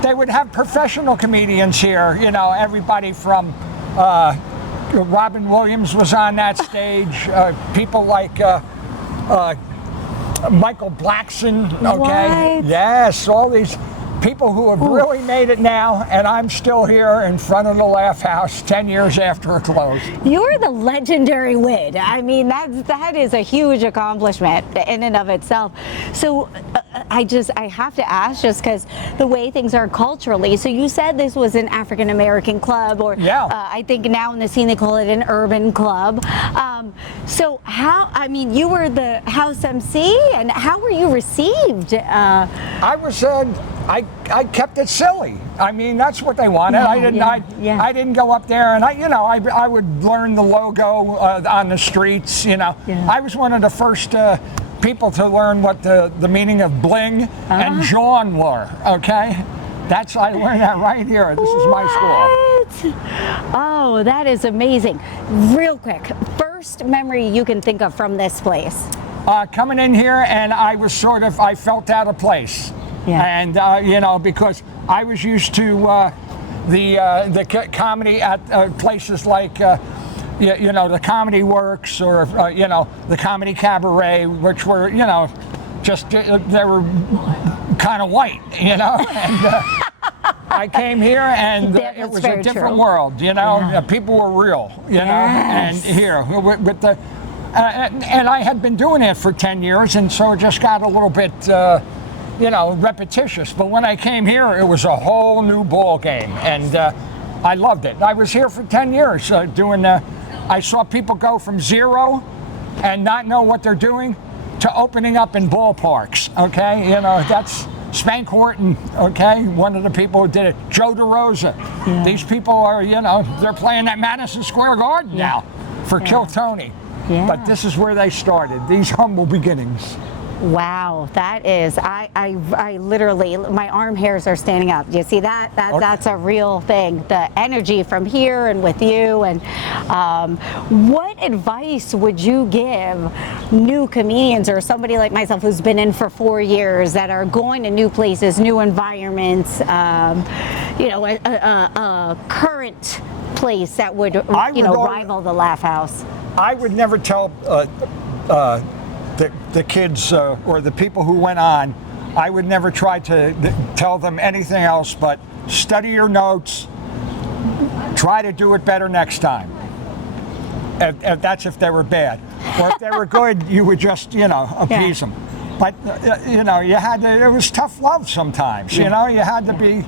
They would have professional comedians here, you know, everybody from Robin Williams was on that stage, people like Michael Blackson, okay? What? Yes, all these people who have really made it now, and I'm still here in front of the Laugh House 10 years after it closed. You're the legendary wit. I mean, that is a huge accomplishment in and of itself. So I have to ask, just because the way things are culturally. So you said this was an African American club, or Yeah. I think now in the scene they call it an urban club. So how? I mean, you were the house MC, and how were you received? I was, I kept it silly. I mean, that's what they wanted. I didn't go up there and I would learn the logo on the streets. You know, I was one of the first people to learn what the meaning of bling and John were. Okay, I learned that right here. This is my school. Oh, that is amazing. Real quick, first memory you can think of from this place? Coming in here, and I felt out of place. Yeah. And because I was used to the comedy at places like the Comedy Works, or the Comedy Cabaret, which were just they were kind of white, and I came here and it was a different world, people were real, and here with the and I had been doing it for 10 years, and so it just got a little bit repetitious. But when I came here, it was a whole new ball game, and I loved it. I was here for 10 years doing. I saw people go from zero and not know what they're doing to opening up in ballparks. Okay, that's Spank Horton. Okay, one of the people who did it. Joe DeRosa. Yeah. These people are, they're playing at Madison Square Garden now for Kill Tony. Yeah. But this is where they started. These humble beginnings. Wow, that is, I literally, my arm hairs are standing up. Do you see that? That's a real thing. The energy from here and with you. And what advice would you give new comedians, or somebody like myself who's been in for 4 years, that are going to new places, new environments, a current place that would, rival the Laugh House? I would never tell the kids or the people who went on, I would never try to tell them anything else but study your notes, try to do it better next time. If that's if they were bad. Or if they were good, you would just, appease them. But, you had to, it was tough love sometimes, you had to be,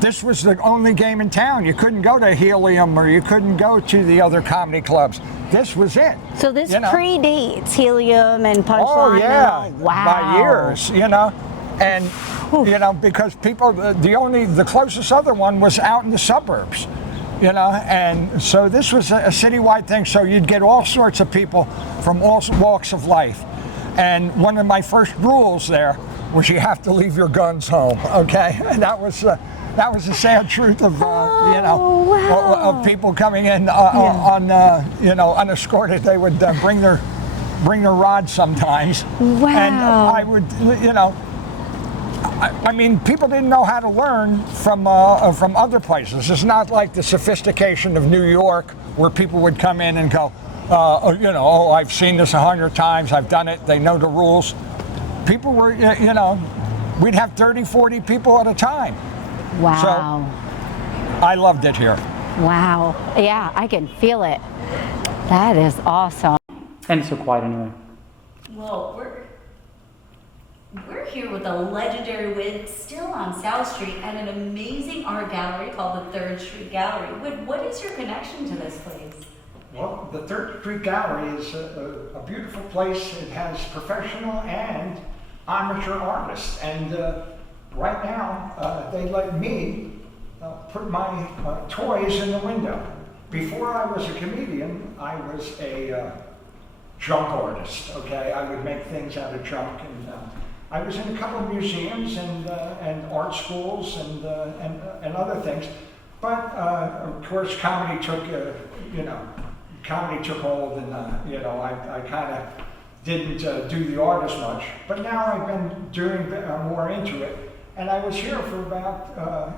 this was the only game in town. You couldn't go to Helium, or you couldn't go to the other comedy clubs. This was it. So this predates Helium and Punchline. Oh yeah, wow. By years, and because people, the closest other one was out in the suburbs. you know, and so this was a citywide thing. So you'd get all sorts of people from all walks of life. And one of my first rules there was you have to leave your guns home, okay? And that was the sad truth of, of people coming in unescorted. They would bring their rods sometimes. Wow. And I would, I mean, people didn't know how to learn from other places. It's not like the sophistication of New York, where people would come in and go, I've seen this 100 times, I've done it, they know the rules. People were, we'd have 30, 40 people at a time. Wow. So I loved it here. Wow. Yeah, I can feel it. That is awesome. And it's so quiet anyway. Well, we're here with the legendary Wid, still on South Street, at an amazing art gallery called the 3rd Street Gallery. Wid, what is your connection to this place? Well, the 3rd Street Gallery is a beautiful place. It has professional and amateur artists. And right now, they let me put my toys in the window. Before I was a comedian, I was a junk artist, okay? I would make things out of junk. And I was in a couple of museums and art schools and other things. But of course, comedy took hold, and I kind of didn't do the art as much. But now I've been doing more into it, and I was here for about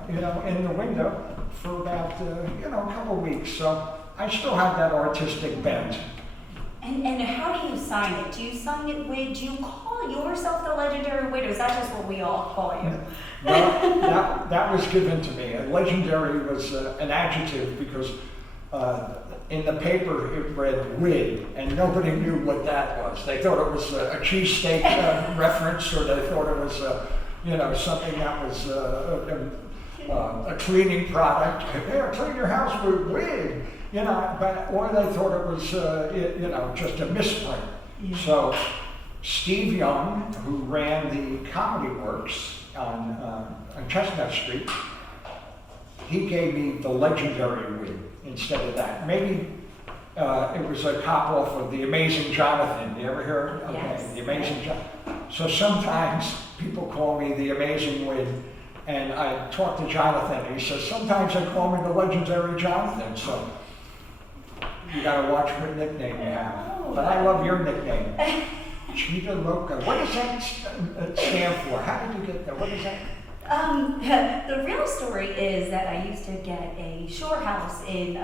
in the window for about a couple of weeks. So I still have that artistic bent. And how do you sign it? Do you sign it Wid? Do you call yourself the legendary Wid, or is that just what we all call you? Well, that was given to me. Legendary was an adjective because in the paper it read Wid, and nobody knew what that was. They thought it was a cheesesteak reference, or they thought it was something that was a cleaning product. Here, clean your house with Wid. Or they thought it was, just a misprint. Yeah. So Steve Young, who ran the Comedy Works on Chestnut Street, he gave me the legendary Wid instead of that. Maybe it was a cop off of The Amazing Jonathan. You ever hear it? Okay, yes. The Amazing Jonathan. So sometimes people call me the Amazing Wid. And I talked to Jonathan, and he says, sometimes they call me the legendary Jonathan. So you gotta watch what nickname you have. But I love your nickname. Cheetah Loca. What does that stand for? How did you get that? What is that? The real story is that I used to get a shore house in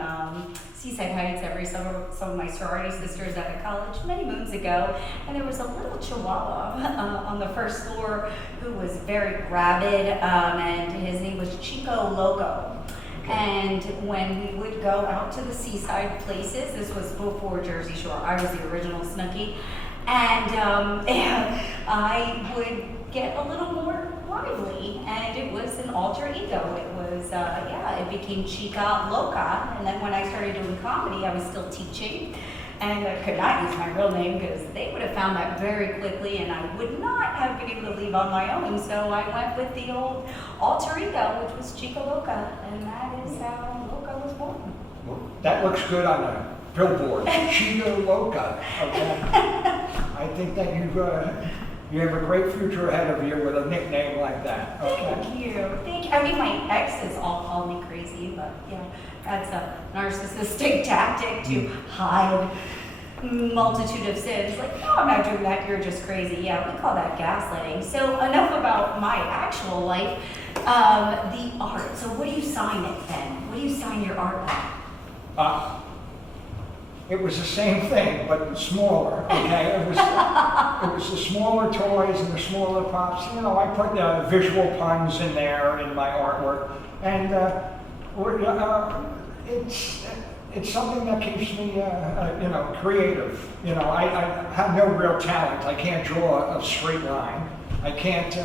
Seaside Heights every summer. Some of my sorority sisters out of college many moons ago, and there was a little chihuahua on the first floor who was very rabid, and his name was Chico Loco. And when we would go out to the seaside places, this was before Jersey Shore, I was the original Snooki, and I would get a little more lively, and it was an alter ego. It was, it became Chica Loca, and then when I started doing comedy, I was still teaching, and I could not use my real name because they would have found that very quickly, and I would not have been able to leave on my own, so I went with the old alter ego, which was Chica Loca, and that is how Loca was born. Well, that looks good on a billboard. Chica Loca. Okay. I think that you have a great future ahead of you with a nickname like that. Okay. Thank you. I mean, my exes all call me crazy, but that's a narcissistic tactic to hide multitude of sins. Like, no, I'm not doing that. You're just crazy. Yeah, we call that gaslighting. So enough about my actual life. The art. So what do you sign it then? What do you sign your art with? It was the same thing, but smaller. Okay, it was the smaller toys and the smaller props. I put visual puns in there in my artwork, and it's something that keeps me, creative. I have no real talent. I can't draw a straight line. I can't,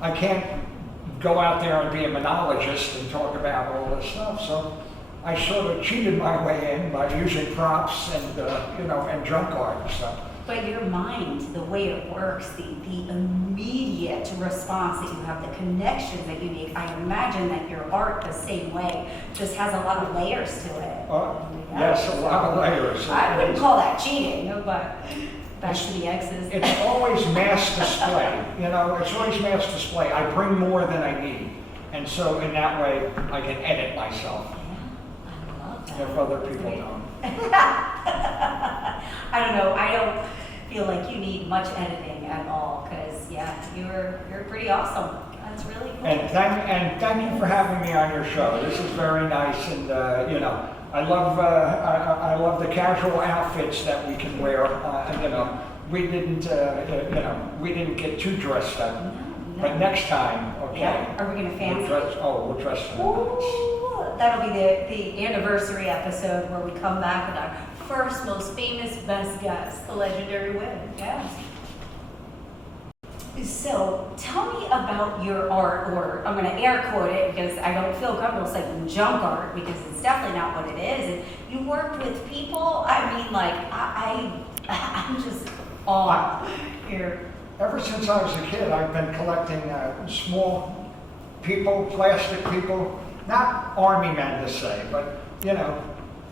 I can't go out there and be a monologist and talk about all this stuff. So I sort of cheated my way in by using props and and junk art and stuff. But your mind, the way it works, the immediate response that you have, the connections that you make, I imagine that your art the same way, just has a lot of layers to it. Yes, a lot of layers. I wouldn't call that cheating, no, but back to the X's. It's always mass display, you know, it's always mass display. I bring more than I need. And so in that way, I can edit myself. I love that. If other people don't. I don't know. I don't feel like you need much editing at all because, yeah, you're pretty awesome. That's really cool. And thank you for having me on your show. This is very nice, and you know, I love the casual outfits that we can wear. And, you know, we didn't get too dressed up. No. But next time, okay. Yeah. Are we gonna fancy? We'll dress for the nights. Ooh, that'll be the anniversary episode where we come back with our first, most famous, best guest, the legendary Win. Yeah. So tell me about your art, or I'm going to air quote it because I don't feel comfortable saying junk art because it's definitely not what it is. And you worked with people. I mean, like I'm just awed here. Ever since I was a kid, I've been collecting small people, plastic people, not army men to say, but, you know,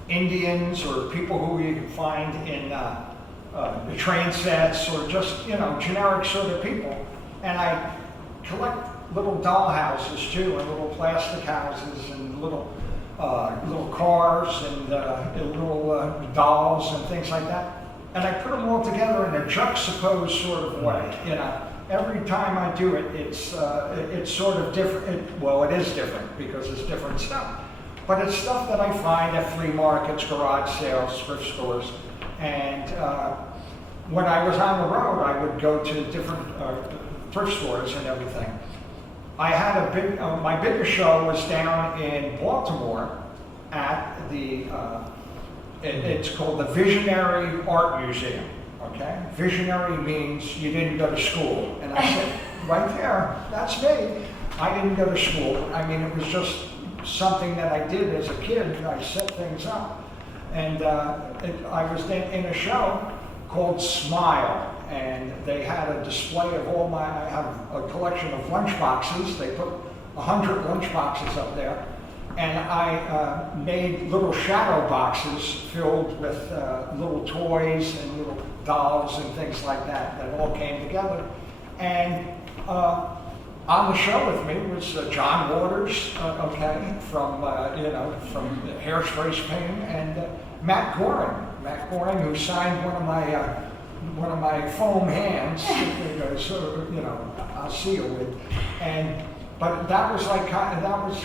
Indians or people who you can find in the train sets, or just, you know, generic sort of people. And I collect little doll houses too, and little plastic houses, and little cars, and little dolls and things like that. And I put them all together in a juxtaposed sort of way. You know, every time I do it, it's sort of different. It is different because it's different stuff. But it's stuff that I find at flea markets, garage sales, thrift stores. And when I was on the road, I would go to different thrift stores and everything. I had my biggest show was down in Baltimore at the, it's called the Visionary Art Museum, okay? Visionary means you didn't go to school. And I said, right there, that's me. I didn't go to school. I mean, it was just something that I did as a kid. I set things up. And I was in a show called Smile, and they had a display of I have a collection of lunch boxes. They put 100 lunch boxes up there, and I made little shadow boxes filled with little toys and little dolls and things like that all came together. And on the show with me was John Waters, okay, from Hairspray fame, and Matt Goring, who signed one of my foam hands, I'll see you with, but that was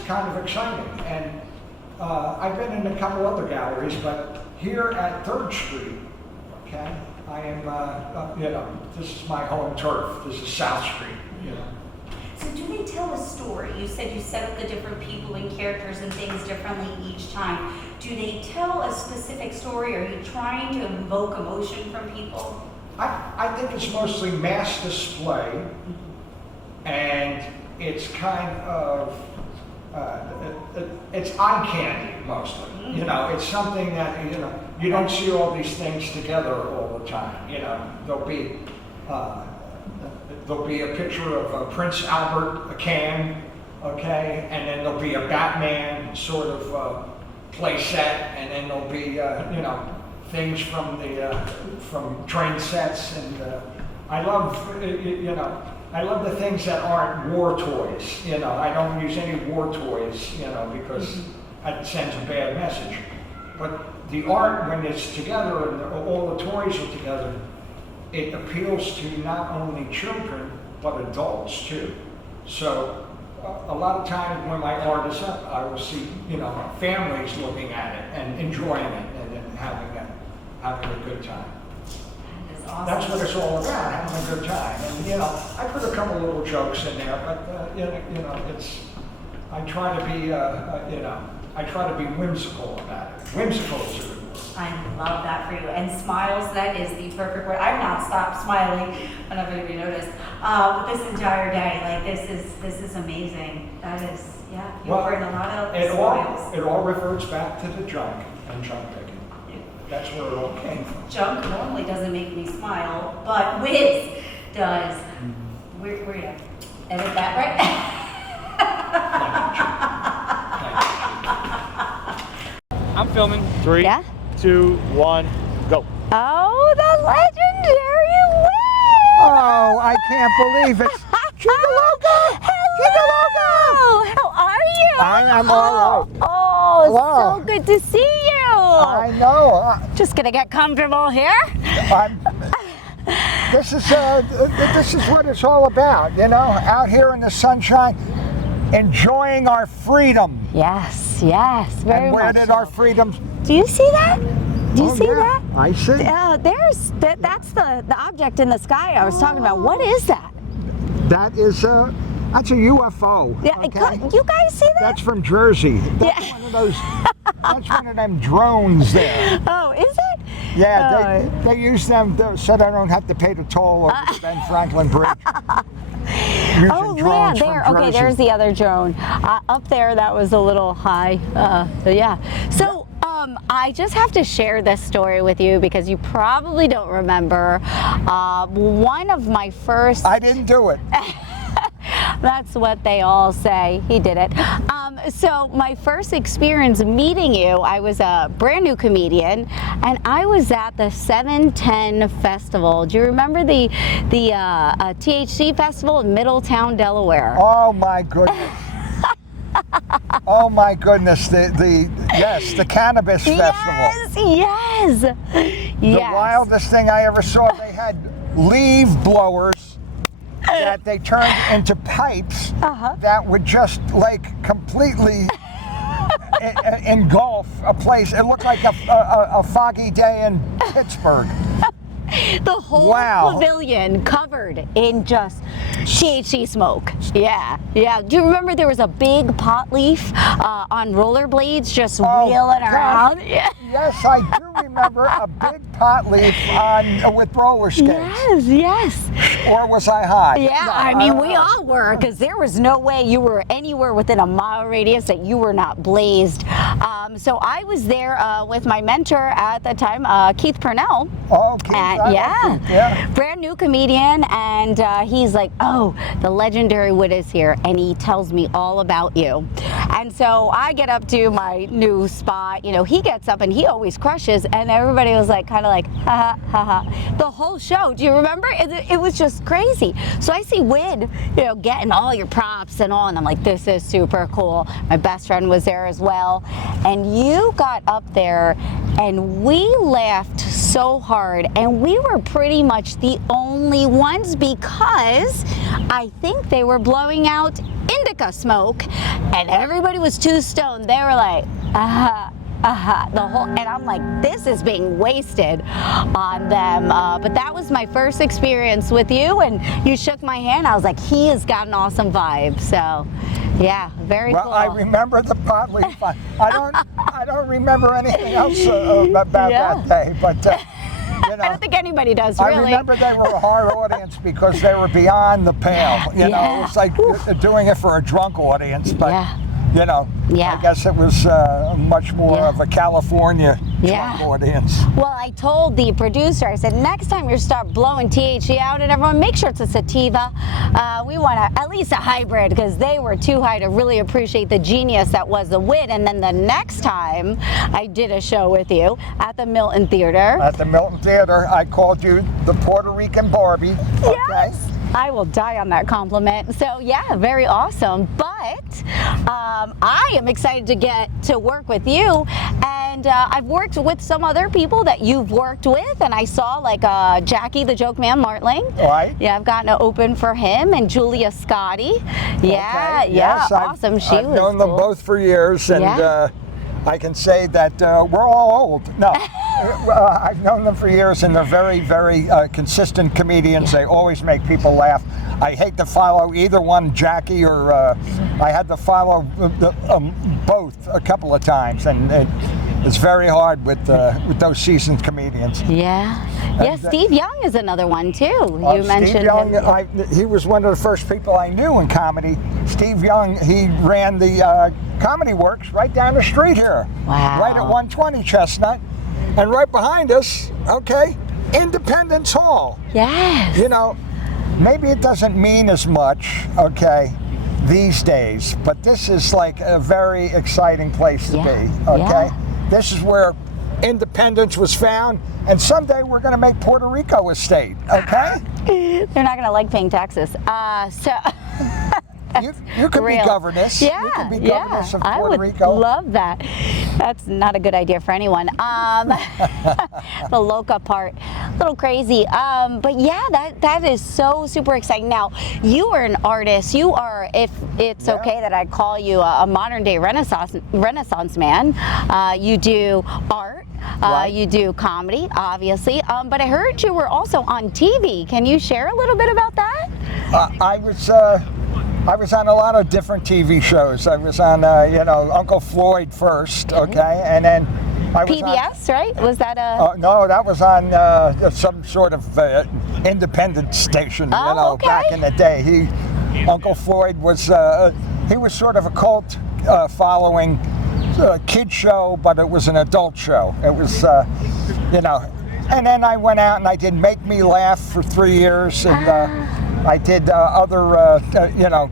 kind of exciting. And I've been in a couple other galleries, but here at 3rd Street, okay, I am, this is my home turf. This is South Street, you know. So do they tell a story? You said you set up the different people and characters and things differently each time. Do they tell a specific story? Are you trying to invoke emotion from people? I think it's mostly mass display, and it's kind of, it's eye candy mostly. Mm-hmm. You know, it's something that, you don't see all these things together all the time. You know, there'll be a picture of Prince Albert, a can, okay, and then there'll be a Batman sort of play set, and then there'll be, things from train sets, and I love, I love the things that aren't war toys. I don't use any war toys, because that sends a bad message. But the art, when it's together and all the toys are together, it appeals to not only children, but adults too. So a lot of times when my art is up, I will see, families looking at it and enjoying it and having a good time. That is awesome. That's what it's all about, having a good time. And I put a couple little jokes in there, but I try to be whimsical about it. Whimsical is a good word. I love that for you. And smiles, that is the perfect word. I've not stopped smiling. I don't know if anybody noticed. This entire day, like this is amazing. That is, yeah. You bring a lot of smiles. It all reverts back to the junk and junk picking. That's where it all came from. Junk normally doesn't make me smile, but whiz does. We're gonna edit that, right? I'm filming. 3, Yeah? 2, 1, go. Oh, the legendary Will! Oh, I can't believe it. Chigaloga! Hello! How are you? I am all right. Oh, Hello. so good to see you. I know. Just gonna get comfortable here. This is what it's all about, you know, out here in the sunshine, enjoying our freedom. Yes, very And where much did so. our freedom? Do you see that? Do you see that? I see. That's the object in the sky I was talking about. What is that? That's a UFO. Yeah, okay? you guys see that? That's from Jersey. That's Yeah. one of those. That's one of them drones there. Oh, is it? Yeah, they use them so they don't have to pay the toll over the Ben Franklin Bridge. Using Oh, yeah, drones from there. Okay, Jersey. there's the other drone. Up there, that was a little high. Yeah. So, I just have to share this story with you because you probably don't remember. One of my first. I didn't do it. That's what they all say. He did it. So my first experience meeting you, I was a brand new comedian, and I was at the 710 Festival. Do you remember the THC Festival in Middletown, Delaware? Oh my goodness. Oh my goodness. The cannabis festival. Yes. The wildest thing I ever saw. They had leaf blowers that they turned into pipes that would just like completely engulf a place. It looked like a foggy day in Pittsburgh. The whole pavilion covered in just THC smoke. Yeah. Do you remember there was a big pot leaf on rollerblades just wheeling around? Yeah. Yes, I do remember a big pot leaf with roller skates. Yes. Or was I high? Yeah, No, I mean, we all were, because there was no way you were anywhere within a mile radius that you were not blazed. So I was there with my mentor at the time, Keith Purnell. Oh, Keith. Yeah, brand new comedian, and he's like, oh, the legendary Wood is here, and he tells me all about you. And so I get up to my new spot, you know, he gets up and he always crushes, and everybody was like, kind of like, ha ha ha. The whole show, do you remember? It was just crazy. So I see Wid, you know, getting all your props and all, and I'm like, this is super cool. My best friend was there as well, and you got up there, and we laughed so hard, and we were pretty much the only ones because I think they were blowing out indica smoke, and everybody was too stoned. They were like, the whole, and I'm like, this is being wasted on them. But that was my first experience with you, and you shook my hand. I was like, he has got an awesome vibe. So, yeah, very cool. Well, I remember the pot leaf. I don't remember anything else about that day, but. You know, I don't think anybody does, I really. remember they were a hard audience because they were beyond the pale. You know, it was like doing it for a drunk audience, but you know, I guess it was much more of a California drunk audience. Well, I told the producer, I said, next time you start blowing THC out and everyone, make sure it's a sativa. We want at least a hybrid, because they were too high to really appreciate the genius that was the Wit. And then the next time I did a show with you at the Milton Theater. At the Milton Theater, I called you the Puerto Rican Barbie. Okay? Yes. I will die on that compliment. So yeah, very awesome. But I am excited to get to work with you, and I've worked with some other people that you've worked with, and I saw like Jackie the Joke Man Martling. Right. Yeah, I've gotten to open for him, and Julia Scotti. Yeah, Okay. Yes, awesome. I've known them both for years, and I can say that we're all old. No, I've known them for years, and they're very, very consistent comedians. They always make people laugh. I hate to follow either one, Jackie or I had to follow both a couple of times, and it's very hard with those seasoned comedians. Yeah. Yeah, Steve Young is another one too. You mentioned Steve Young, him. he was one of the first people I knew in comedy. Steve Young, he ran the Comedy Works right down the street here. Wow. Right at 120 Chestnut. And right behind us, okay, Independence Hall. Yes. You know, maybe it doesn't mean as much, okay, these days, but this is like a very exciting place to be, okay? This is where independence was found, and someday we're going to make Puerto Rico a state, okay? They're not going to like paying taxes. You could be Real. governess. Yeah, You could be governess of Puerto I would Rico. love that. That's not a good idea for anyone. The loca part, a little crazy. But yeah, that is so super exciting. Now, you are an artist. You are, if it's okay that I call you a modern day Renaissance man. You do art. Right. You do comedy, obviously. But I heard you were also on TV. Can you share a little bit about that? I was on a lot of different TV shows. I was on, Uncle Floyd first, okay, and then I was PBS, right? Was that on, no, that was on some sort of independent station, back in the day. Uncle Floyd was, he was sort of a cult following kid show, but it was an adult show. It was, and then I went out and I did Make Me Laugh for 3 years, and I did other,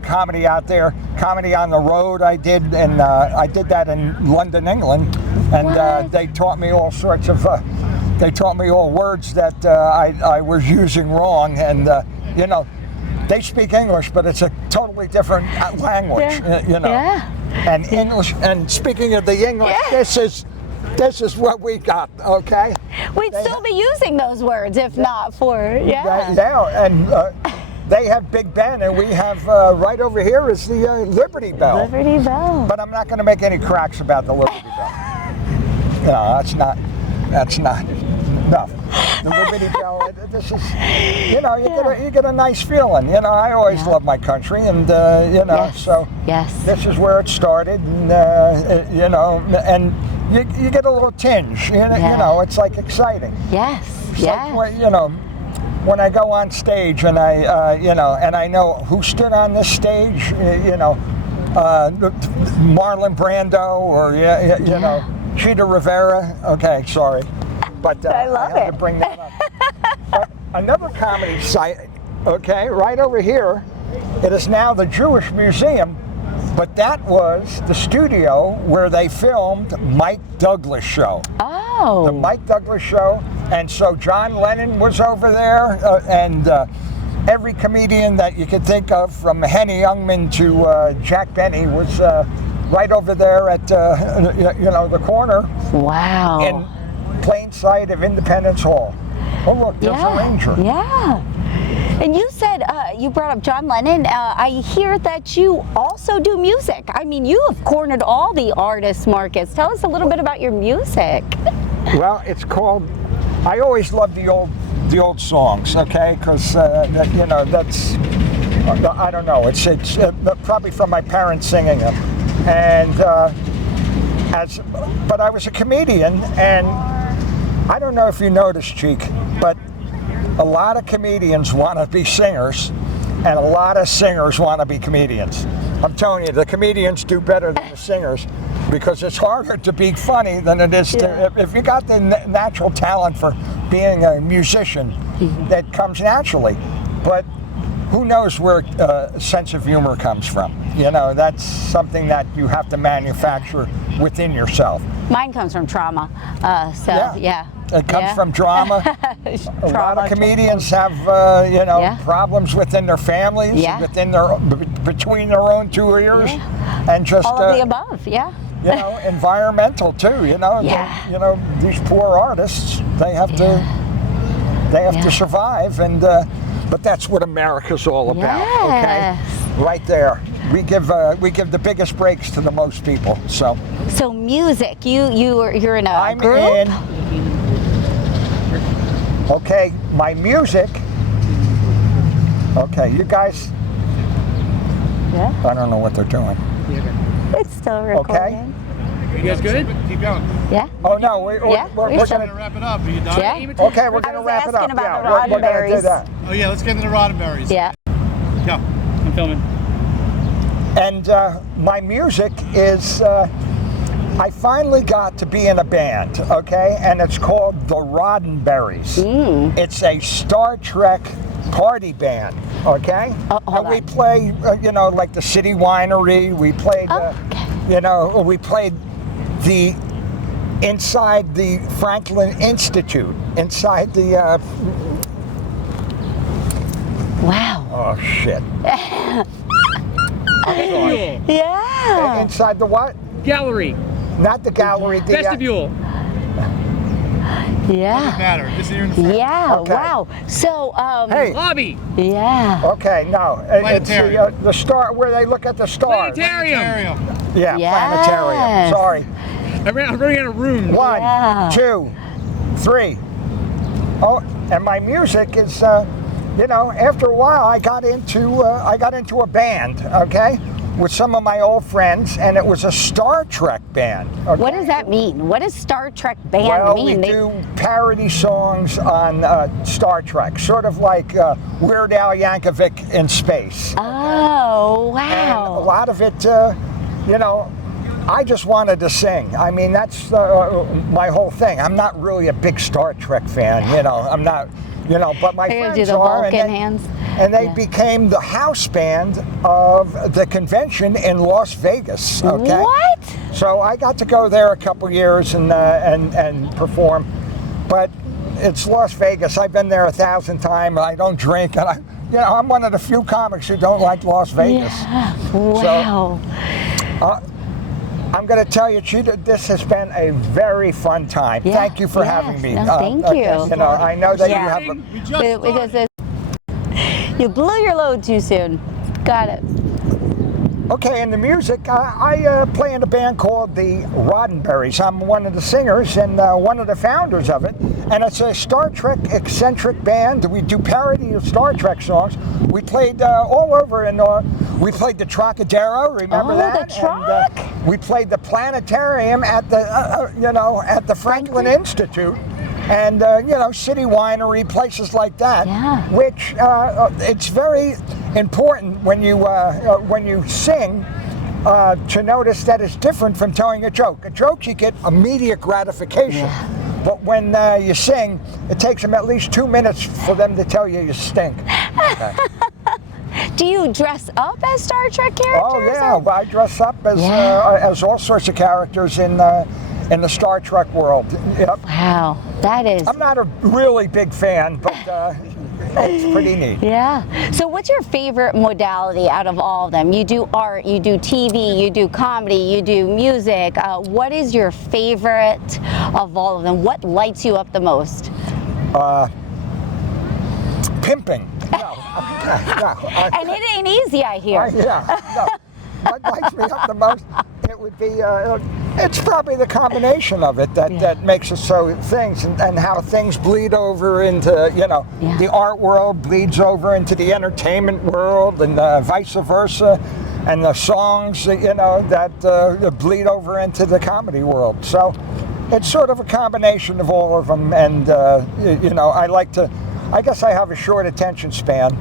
comedy out there, comedy on the road. I did, and I did that in London, England, and they taught me all sorts of. They taught me all words that I was using wrong, and they speak English, but it's a totally different language, And English. And speaking of the English, this is what we got, okay? We'd still be using those words if not for, and they have Big Ben, and we have right over here is the Liberty Bell. Liberty Bell. But I'm not going to make any cracks about the Liberty Bell. No, that's not. No, the Liberty Bell. This is, you get a nice feeling. I always love my country, and so this is where it started, and and you get a little tinge. It's like exciting. Yes. It's like, when I go on stage and I know who stood on this stage, Marlon Brando or Cheetah Rivera. Okay, sorry, but I love had to bring that up. But another comedy site, okay, right over here. It is now the Jewish Museum, but that was the studio where they filmed Mike Douglas Show. Oh. The Mike Douglas Show. And so John Lennon was over there, and every comedian that you could think of, from Henny Youngman to Jack Benny, was right over there at the corner. Wow. In plain sight of Independence Hall. Oh look, there's a ranger. Yeah. And you said, you brought up John Lennon. I hear that you also do music. I mean, you have cornered all the artist markets. Tell us a little bit about your music. Well, it's called. I always loved the old songs, okay? Because that's I don't know. It's probably from my parents singing them, and but I was a comedian, and I don't know if you noticed, Cheek, but a lot of comedians want to be singers, and a lot of singers want to be comedians. I'm telling you, the comedians do better than the singers, because it's harder to be funny than it is to, if you got the natural talent for being a musician, that comes naturally. But who knows where a sense of humor comes from? That's something that you have to manufacture within yourself. Mine comes from trauma. It comes from drama. A lot of comedians have, problems within their families, between their own two ears, and just all of the above. Environmental too. These poor artists, they have to survive, and but that's what America's all about. Okay, right there. We give the biggest breaks to the most people. So music. You're in a group. I'm in. Okay, my music. Okay, you guys. Yeah. I don't know what they're doing. It's still recording. Okay. You guys good? Keep going. Yeah. Oh no, we're We're going going to to wrap it up. Are you done? Yeah. Okay, we're going to wrap it up. asking about the We're going to do Roddenberries. that. Oh yeah, let's get into the Roddenberries. Yeah. Go. I'm filming. And my music is I finally got to be in a band, okay? And it's called the Roddenberries. It's a Star Trek party band, okay? Hold And we on. play, you know, like the City Winery. We played, you know, we played the inside the Franklin Institute, inside the. Wow. Oh shit! Yeah. Inside the what? Gallery. Not the gallery. The Vestibule. Yeah. Matter. This is in the front. Yeah. Okay. Wow. So, Hey. Lobby. yeah. Okay, no, it's Planetarium. the star where they look at the stars. Planetarium. Yeah, Yes. planetarium. Sorry. I'm running out of room. One, Yeah. 2, 3. Oh, and my music is, you know, after a while I got into a band, okay, with some of my old friends, and it was a Star Trek band. Okay? What does that mean? What does Star Trek band Well, mean? we do parody songs on Star Trek, sort of like Weird Al Yankovic in space. Oh, And a wow. lot of it, you know, I just wanted to sing. I mean, that's my whole thing. I'm not really a big Star Trek fan, you know. I'm not, you know, but my They're gonna friends do the are. Vulcan hands. And they Yeah. became the house band of the convention in Las Vegas. Okay. What? So I got to go there a couple years and perform, but it's Las Vegas. I've been there 1,000 times. I don't drink, and I'm one of the few comics who don't like Las Vegas. Yeah. Wow. I'm going to tell you, Cheetah, this has been a very fun time. Yeah. Thank you for Yes. having me. No, thank you. You know, I know that Yeah. you have. We just started. Because you blew your load too soon. Got it. Okay, in the music, I play in a band called the Roddenberries. I'm one of the singers and one of the founders of it. And it's a Star Trek eccentric band. We do parody of Star Trek songs. We played all over, and we played the Trocadero. Remember Oh, that? the Troc. And, we played the planetarium at the, at the Franklin Institute. And City Winery, places like that, Yeah. which it's very important when you sing to notice that it's different from telling a joke. A joke, you get immediate gratification, but when you sing, it takes them at least 2 minutes for them to tell you stink. Okay. Do you dress up as Star Trek characters? Oh yeah, or- I dress up as all sorts of characters in the Star Trek world. Yep. Wow, that is. I'm not a really big fan, but it's pretty neat. Yeah. So, what's your favorite modality out of all of them? You do art, you do TV, you do comedy, you do music. What is your favorite of all of them? What lights you up the most? Pimping. No. And it ain't easy, I hear. No. What lights me up the most? It would be. It's probably the combination of it that makes us so things and how things bleed over into the art world bleeds over into the entertainment world and vice versa, and the songs that bleed over into the comedy world. So it's sort of a combination of all of them, and I guess I have a short attention span.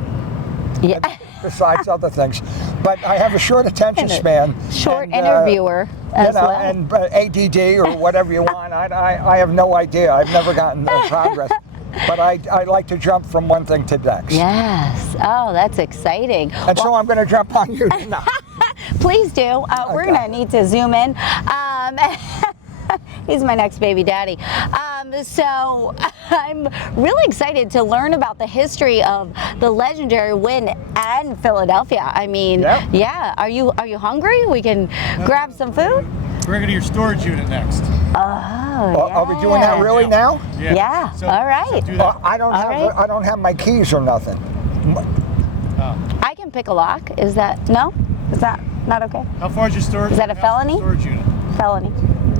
Yeah. Besides other things, but I have a short attention span. Short and, interviewer as well. And ADD or whatever you want. I have no idea. I've never gotten progress, but I like to jump from one thing to the next. Yes. Oh, that's exciting. And so I'm going to jump on you now. Please do. We're Okay. going to need to zoom in. He's my next baby daddy. So I'm really excited to learn about the history of the legendary Wynn and Philadelphia. I mean, Yep. yeah. Are you hungry? We can grab some food. We're going to your storage unit next. Oh, Are we doing that really now? Yeah. All right. So do that. I don't All have right. I don't have my keys or nothing. I can pick a lock. Is that no? Is that not okay? How far is your storage? Is that a house felony? Storage unit. Felony.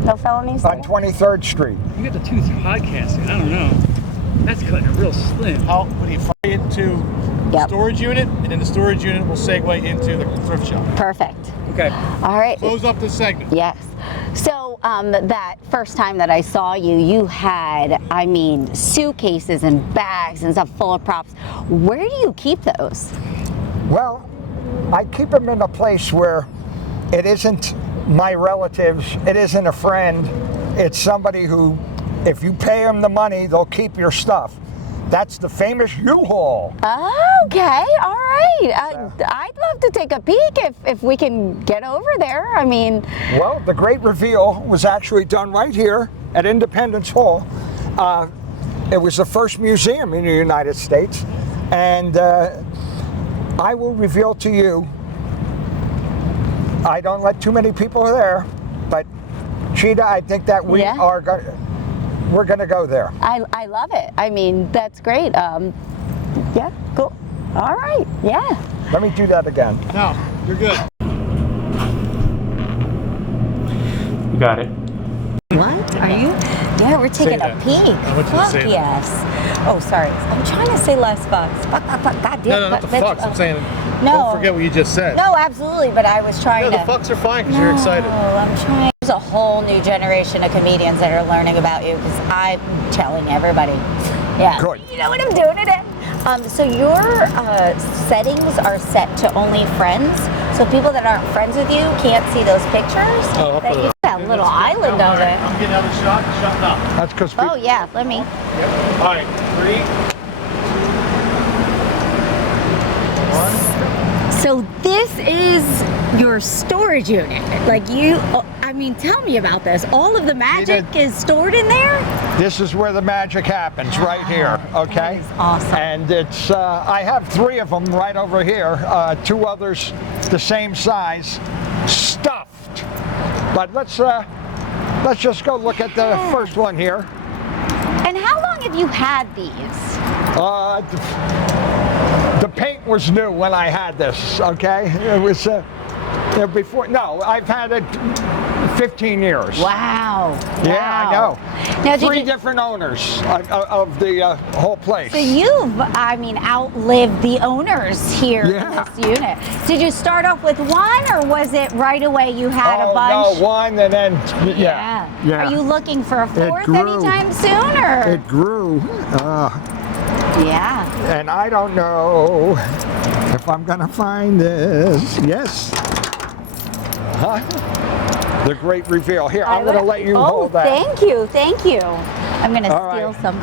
No felonies? On 23rd Street. You got the two through podcasting. I don't know. That's cutting it real slim. What do you fly into Yep. storage unit, and then the storage unit will segue into the thrift shop. Perfect. Okay. All right. Close up this segment. Yes. So that first time that I saw you, you had, I mean, suitcases and bags and stuff full of props. Where do you keep those? Well, I keep them in a place where it isn't my relatives. It isn't a friend. It's somebody who, if you pay them the money, they'll keep your stuff. That's the famous U-Haul. Okay, all right. I'd love to take a peek if we can get over there. I mean, Well, the great reveal was actually done right here at Independence Hall. It was the first museum in the United States, and I will reveal to you, I don't let too many people there, but Cheetah, I think that we're going to go there. I love it. I mean, that's great. Yeah, cool. All right, yeah. Let me do that again. No, you're good. You got it. What? Are you? Yeah, we're taking Say a that. peek. I want you to Fuck say that. yes. Oh, sorry. I'm trying to say less fucks. Fuck, fuck, fuck. God damn. No, not the fucks. I'm saying, No. don't forget what you just said. No, absolutely. But I was trying No, to. the fucks are fine because you're excited. No, I'm trying. There's a whole new generation of comedians that are learning about you because I'm telling everybody. Yeah. Good. You know what I'm doing today? So your settings are set to only friends. So people that aren't friends with you can't see those pictures. Oh, I'll That put it you up. got a little island of it. I'm getting another shot. Shut up. That's because Oh yeah, let me. All right, 3. So this is your storage unit. Like I mean, tell me about this. All of the magic is stored in there? this is where the magic happens, right here, okay? That is awesome. And it's, I have 3 of them right over here, 2 others the same size, stuffed. But let's just go look at the first one here. And how long have you had these? The paint was new when I had this, okay? It was before, no, I've had it 15 years. Wow. Yeah, Wow. I know. Now, did 3 you- different owners of the whole place. So you've, I mean, outlived the owners here Yeah. in this unit. Did you start off with one, or was it right away you had a bunch? No, 1 and then, yeah. Are you looking for a 4th grew. anytime soon, or? It grew. Yeah. And I don't know if I'm gonna find this. Yes. Huh? The great reveal. Here, I'm gonna let you hold that. Thank you, thank you. I'm gonna All steal right. some.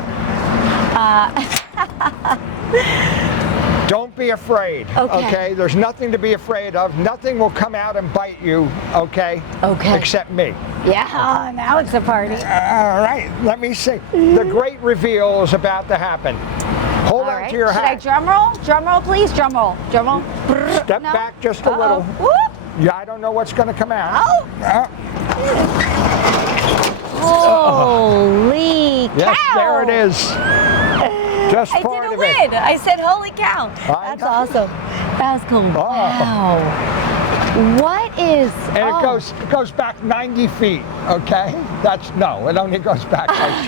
Don't be afraid. Okay. There's nothing to be afraid of. Nothing will come out and bite you. Okay. Okay. Except me. Yeah, now it's a party. All right. Let me see. The great reveal is about to happen. Hold All on right. to your Should I hat. drum roll? Drum roll, please. Drum roll. Drum roll. Step No? back just a Uh-oh. little. Whoop. Yeah, I don't know what's going to come out. Oh. Holy cow! Yes, there it is. Just I part didn't of it. win. I said, "Holy cow!" I That's know. awesome. That's cool. Oh. Wow. What is? And oh. it goes back 90 feet, okay? It only goes back like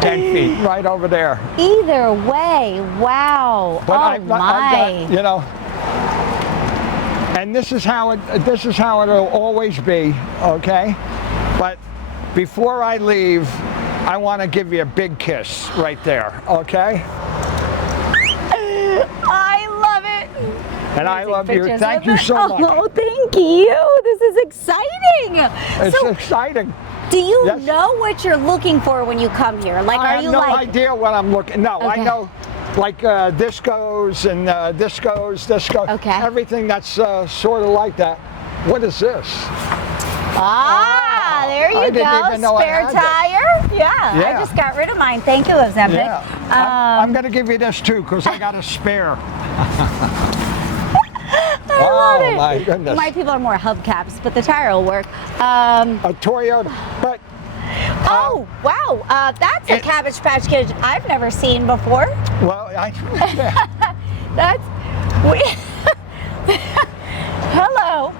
10 feet, right over there. Either way, wow. But oh I've my. got, you know, and this is how it'll always be, okay? But before I leave, I want to give you a big kiss right there, okay? I love it. And I love you. Pictures Thank of you it. so much. Oh, thank you. This is exciting. It's So, exciting. do you Yes. know what you're looking for when you come here? Like, I are have you no like? idea what I'm looking. No, I Okay. know, like this goes and this goes, this goes. Okay. Everything that's sort of like that. What is this? Ah, there you I didn't go. even know I Spare had this. tire. Yeah, Yeah. I just got rid of mine. Thank you, Ozempic. Yeah. I'm going to give you this too because I got a spare. I love it. My goodness. My people are more hubcaps, but the tire will work. A Toyota, but Oh, wow. That's a Cabbage Patch Kid I've never seen before. well, That's. Hello.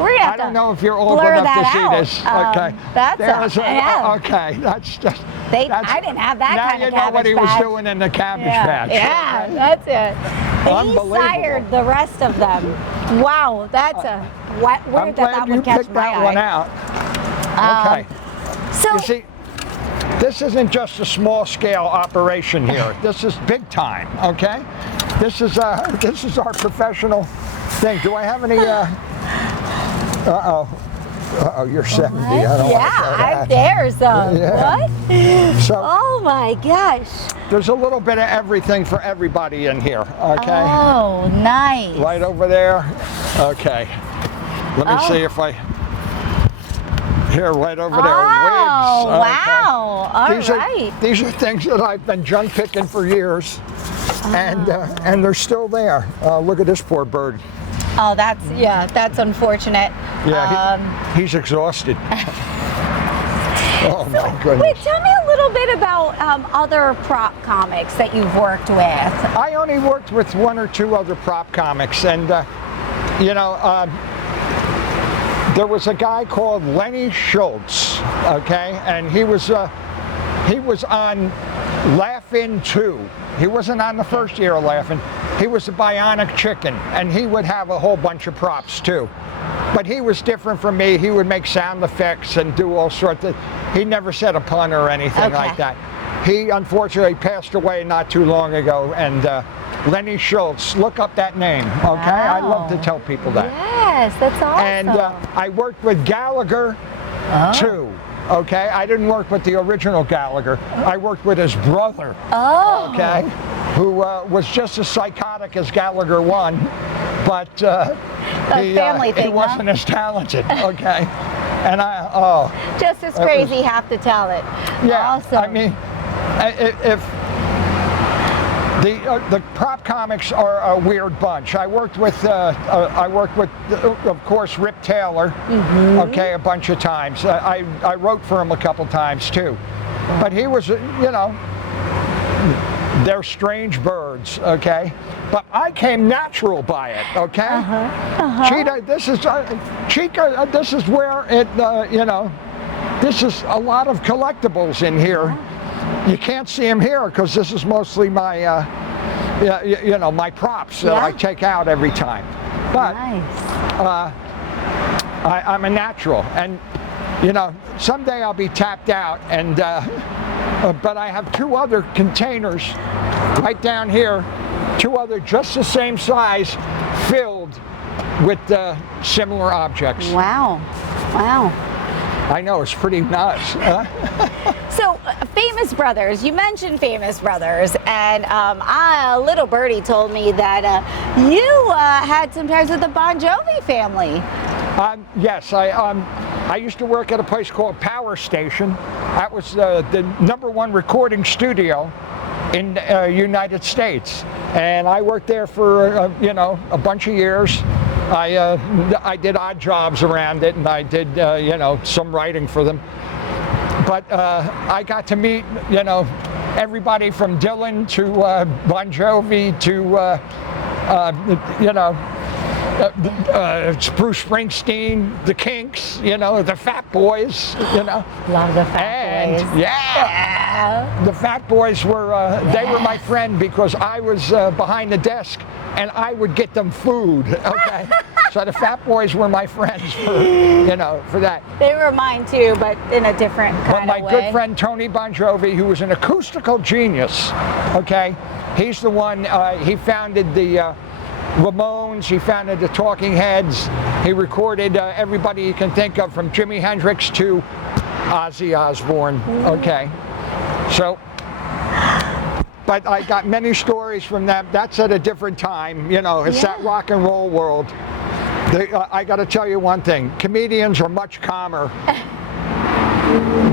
We're gonna have I don't to know if you're old blur enough that to see out. this. Okay. That's yeah. Okay, that's just. I that's- didn't have that now kind of you know what he was Cabbage Patch. doing in the Cabbage Yeah, Patch. yeah, Okay? that's it. He Unbelievable. sired the rest of them. Wow, that's a what? Where I'm did that glad you one catch picked my that eye? one out. Okay. So You see, this isn't just a small scale operation here. This is big time, okay? This is our professional thing. Do I have any Uh-oh, you're 70. I don't Yeah, want to say I'm that. there, so Yeah. what? So Oh my gosh. there's a little bit of everything for everybody in here, okay? Oh, nice. Right over there. Okay. Let me see if I... Here, right over there. Oh, Wigs. wow. All These right. these are things that I've been junk picking for years, and they're still there. Look at this poor bird. Oh, that's unfortunate. Yeah, he's exhausted. Oh my goodness. Wait, tell me a little bit about other prop comics that you've worked with. I only worked with one or two other prop comics, and you know, there was a guy called Lenny Schultz, okay, and he was on Laugh-In 2. He wasn't on the first year of Laugh-In. He was a bionic chicken, and he would have a whole bunch of props too. But he was different from me. He would make sound effects and do all sorts of... He never said a pun or anything like that. He unfortunately passed away not too long ago, and Lenny Schultz, look up that name, okay? Wow. I love to tell people that. Yes, that's awesome. And I worked with Gallagher too, okay? I didn't work with the original Gallagher. I worked with his brother, okay? Who was just as psychotic as Gallagher 1, but he wasn't as talented, okay? And just as crazy, have to tell it. yeah, Awesome. I mean, if the prop comics are a weird bunch. I worked with, of course, Rip Taylor, okay, a bunch of times. I wrote for him a couple times too, but he was, you know, they're strange birds, okay? But I came natural by it, okay? Cheetah, this is Chica. This is where it, you know, this is a lot of collectibles in here. You can't see them here because this is mostly my, you know, my props that I take out every time. But I'm a natural, and you know, someday I'll be tapped out, and but I have two other containers right down here, two other just the same size, filled with similar objects. Wow. Wow. I know, it's pretty nuts. So, Famous Brothers, you mentioned Famous Brothers, and a little birdie told me that you had some ties with the Bon Jovi family. Yes, I used to work at a place called Power Station. That was the #1 recording studio in the United States, and I worked there for you know, a bunch of years. I did odd jobs around it, and I did you know, some writing for them. But I got to meet, you know, everybody from Dylan to Bon Jovi to you know, Bruce Springsteen, the Kinks, you know, the Fat Boys, you know. A lot of the Fat Boys. Yeah, the Fat Boys were, they were my friend because I was behind the desk and I would get them food, okay? So the Fat Boys were my friends for, you know, for that. They were mine too, but in a different kind of way. But my good friend Tony Bon Jovi, who was an acoustical genius, okay? He's the one, he founded the Ramones, he founded the Talking Heads, he recorded everybody you can think of from Jimi Hendrix to Ozzy Osbourne, okay? So, but I got many stories from them. That's at a different time, you know, it's that rock and roll world. I got to tell you one thing, comedians are much calmer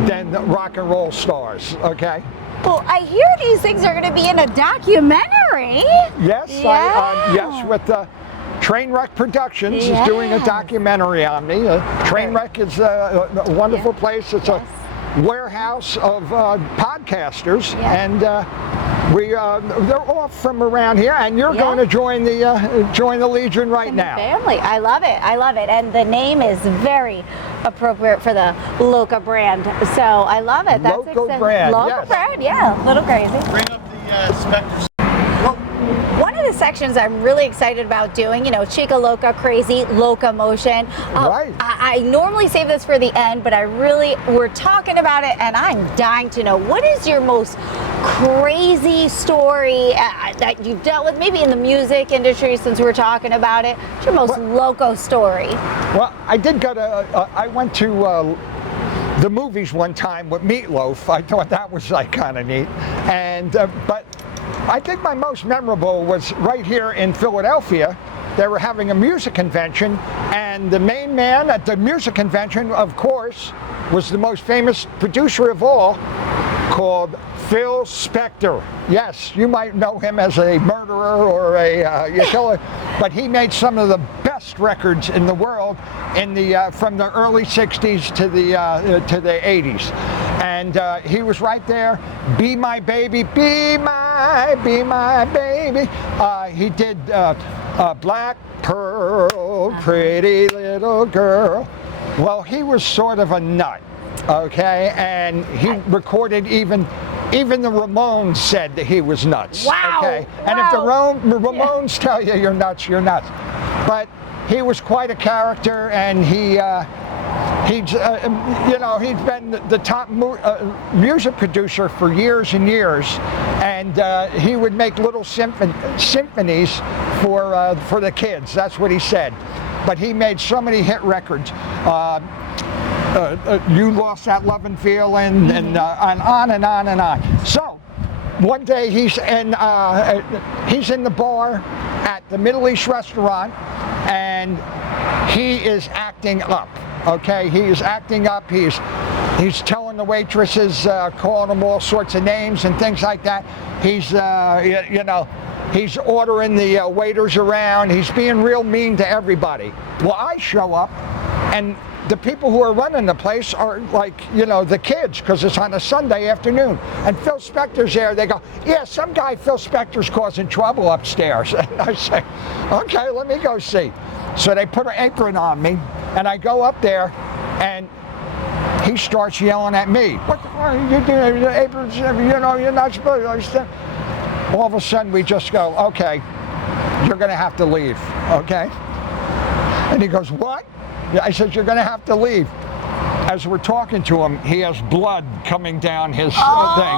than the rock and roll stars, okay? Well, I hear these things are going to be in a documentary. Yes, yes, with Trainwreck Productions is doing a documentary on me. Trainwreck is a wonderful place. It's a warehouse of podcasters, and they're all from around here, and you're going to join the Legion right now. Family, I love it. I love it, and the name is very appropriate for the Loca brand. So I love it. That's Loca brand, Loca brand, yeah, a little crazy. Bring up the Spectre. One of of the sections I'm really excited about doing, you know, Chica Loca, Crazy, Locomotion. Right. I normally save this for the end, but we're talking about it, and I'm dying to know, what is your most crazy story that you've dealt with, maybe in the music industry, since we're talking about it? What's your most loco story? Well, I did go to, I went to the movies one time with Meatloaf. I thought that was like kind of neat. And, but I think my most memorable was right here in Philadelphia. They were having a music convention, and the main man at the music convention, of course, was the most famous producer of all, called Phil Spector. Yes, you might know him as a murderer or a killer, but he made some of the best records in the world in the from the early '60s to the '80s, and he was right there. Be my baby, be my baby. He did Black Pearl, Pretty Little Girl. Well, he was sort of a nut. Okay, and he recorded even the Ramones said that he was nuts. Wow. Okay, and if the Ramones tell you you're nuts, you're nuts. But he was quite a character, and he's been the top music producer for years and years, and he would make little symphonies for the kids. That's what he said. But he made so many hit records. You Lost That Lovin' Feeling, and on and on and on. So one day he's in the bar at the Middle East restaurant, and he is acting up. Okay, he is acting up. He's telling the waitresses, calling them all sorts of names and things like that. He's he's ordering the waiters around. He's being real mean to everybody. Well, I show up, and the people who are running the place are like, the kids, because it's on a Sunday afternoon. And Phil Spector's there. They go, yeah, some guy, Phil Spector's causing trouble upstairs. And I say, okay, let me go see. So they put an apron on me, and I go up there, and he starts yelling at me. What the fuck are you doing? The apron's, you're not supposed to. All of a sudden, we just go, okay, you're going to have to leave, okay? And he goes, what? I said, you're going to have to leave. As we're talking to him, he has blood coming down his thing,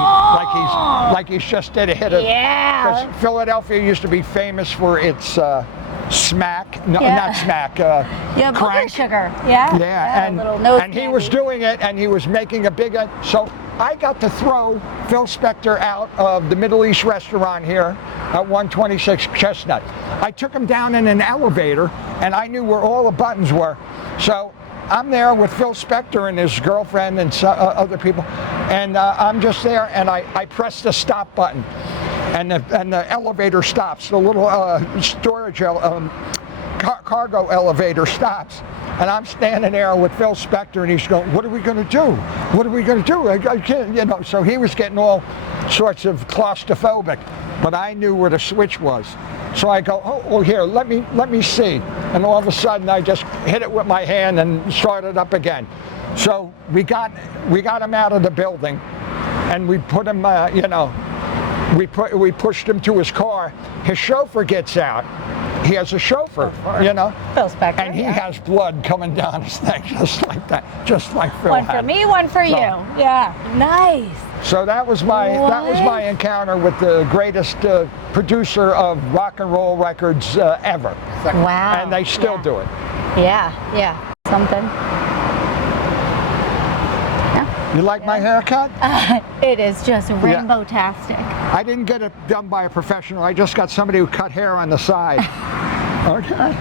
like he's just did a hit of. Yeah. Because Philadelphia used to be famous for its smack, no, not smack, crank. Sugar. Yeah. Yeah, and he was doing it, and he was making a big. So I got to throw Phil Spector out of the Middle East restaurant here at 126 Chestnut. I took him down in an elevator, and I knew where all the buttons were. So I'm there with Phil Spector and his girlfriend and other people, and I'm just there, and I press the stop button, and the elevator stops. The little storage cargo elevator stops, and I'm standing there with Phil Spector, and he's going, "What are we going to do? What are we going to do? I can't, So he was getting all sorts of claustrophobic, but I knew where the switch was. So I go, oh, here, let me see. And all of a sudden, I just hit it with my hand and started up again. So we got him out of the building, and we put him, we pushed him to his car. His chauffeur gets out. He has a chauffeur, Phil Spector. And he has blood coming down his neck, just like that, just like Phil One had. for me, one for you. Yeah, nice. So that was my encounter with the greatest producer of rock and roll records ever. Wow. And they still do it. Yeah, something. You like my haircut? It is just rainbow-tastic. I didn't get it done by a professional. I just got somebody who cut hair on the side. Okay.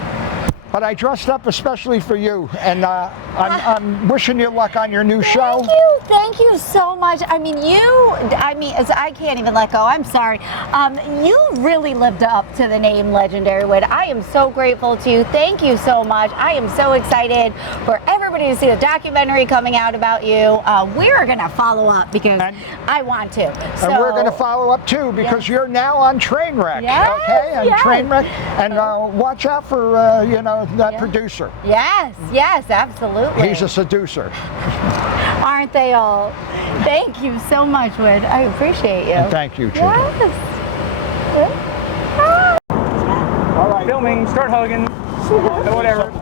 But I dressed up especially for you, and I'm wishing you luck on your new show. Thank you so much. I can't even let go. I'm sorry. You really lived up to the name Legendary Wit. I am so grateful to you. Thank you so much. I am so excited for everybody to see the documentary coming out about you. We're going to follow up because I want to. So, and we're going to follow up too because you're now on Trainwreck. Yes, okay? On Trainwreck. And watch out for, that producer. Yes, absolutely. He's a seducer. Aren't they all? Thank you so much, Wood. I appreciate you. And thank you, Judy. Yes. filming, start hugging, and whatever.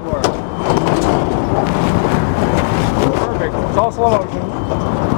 Perfect. It's all slow motion.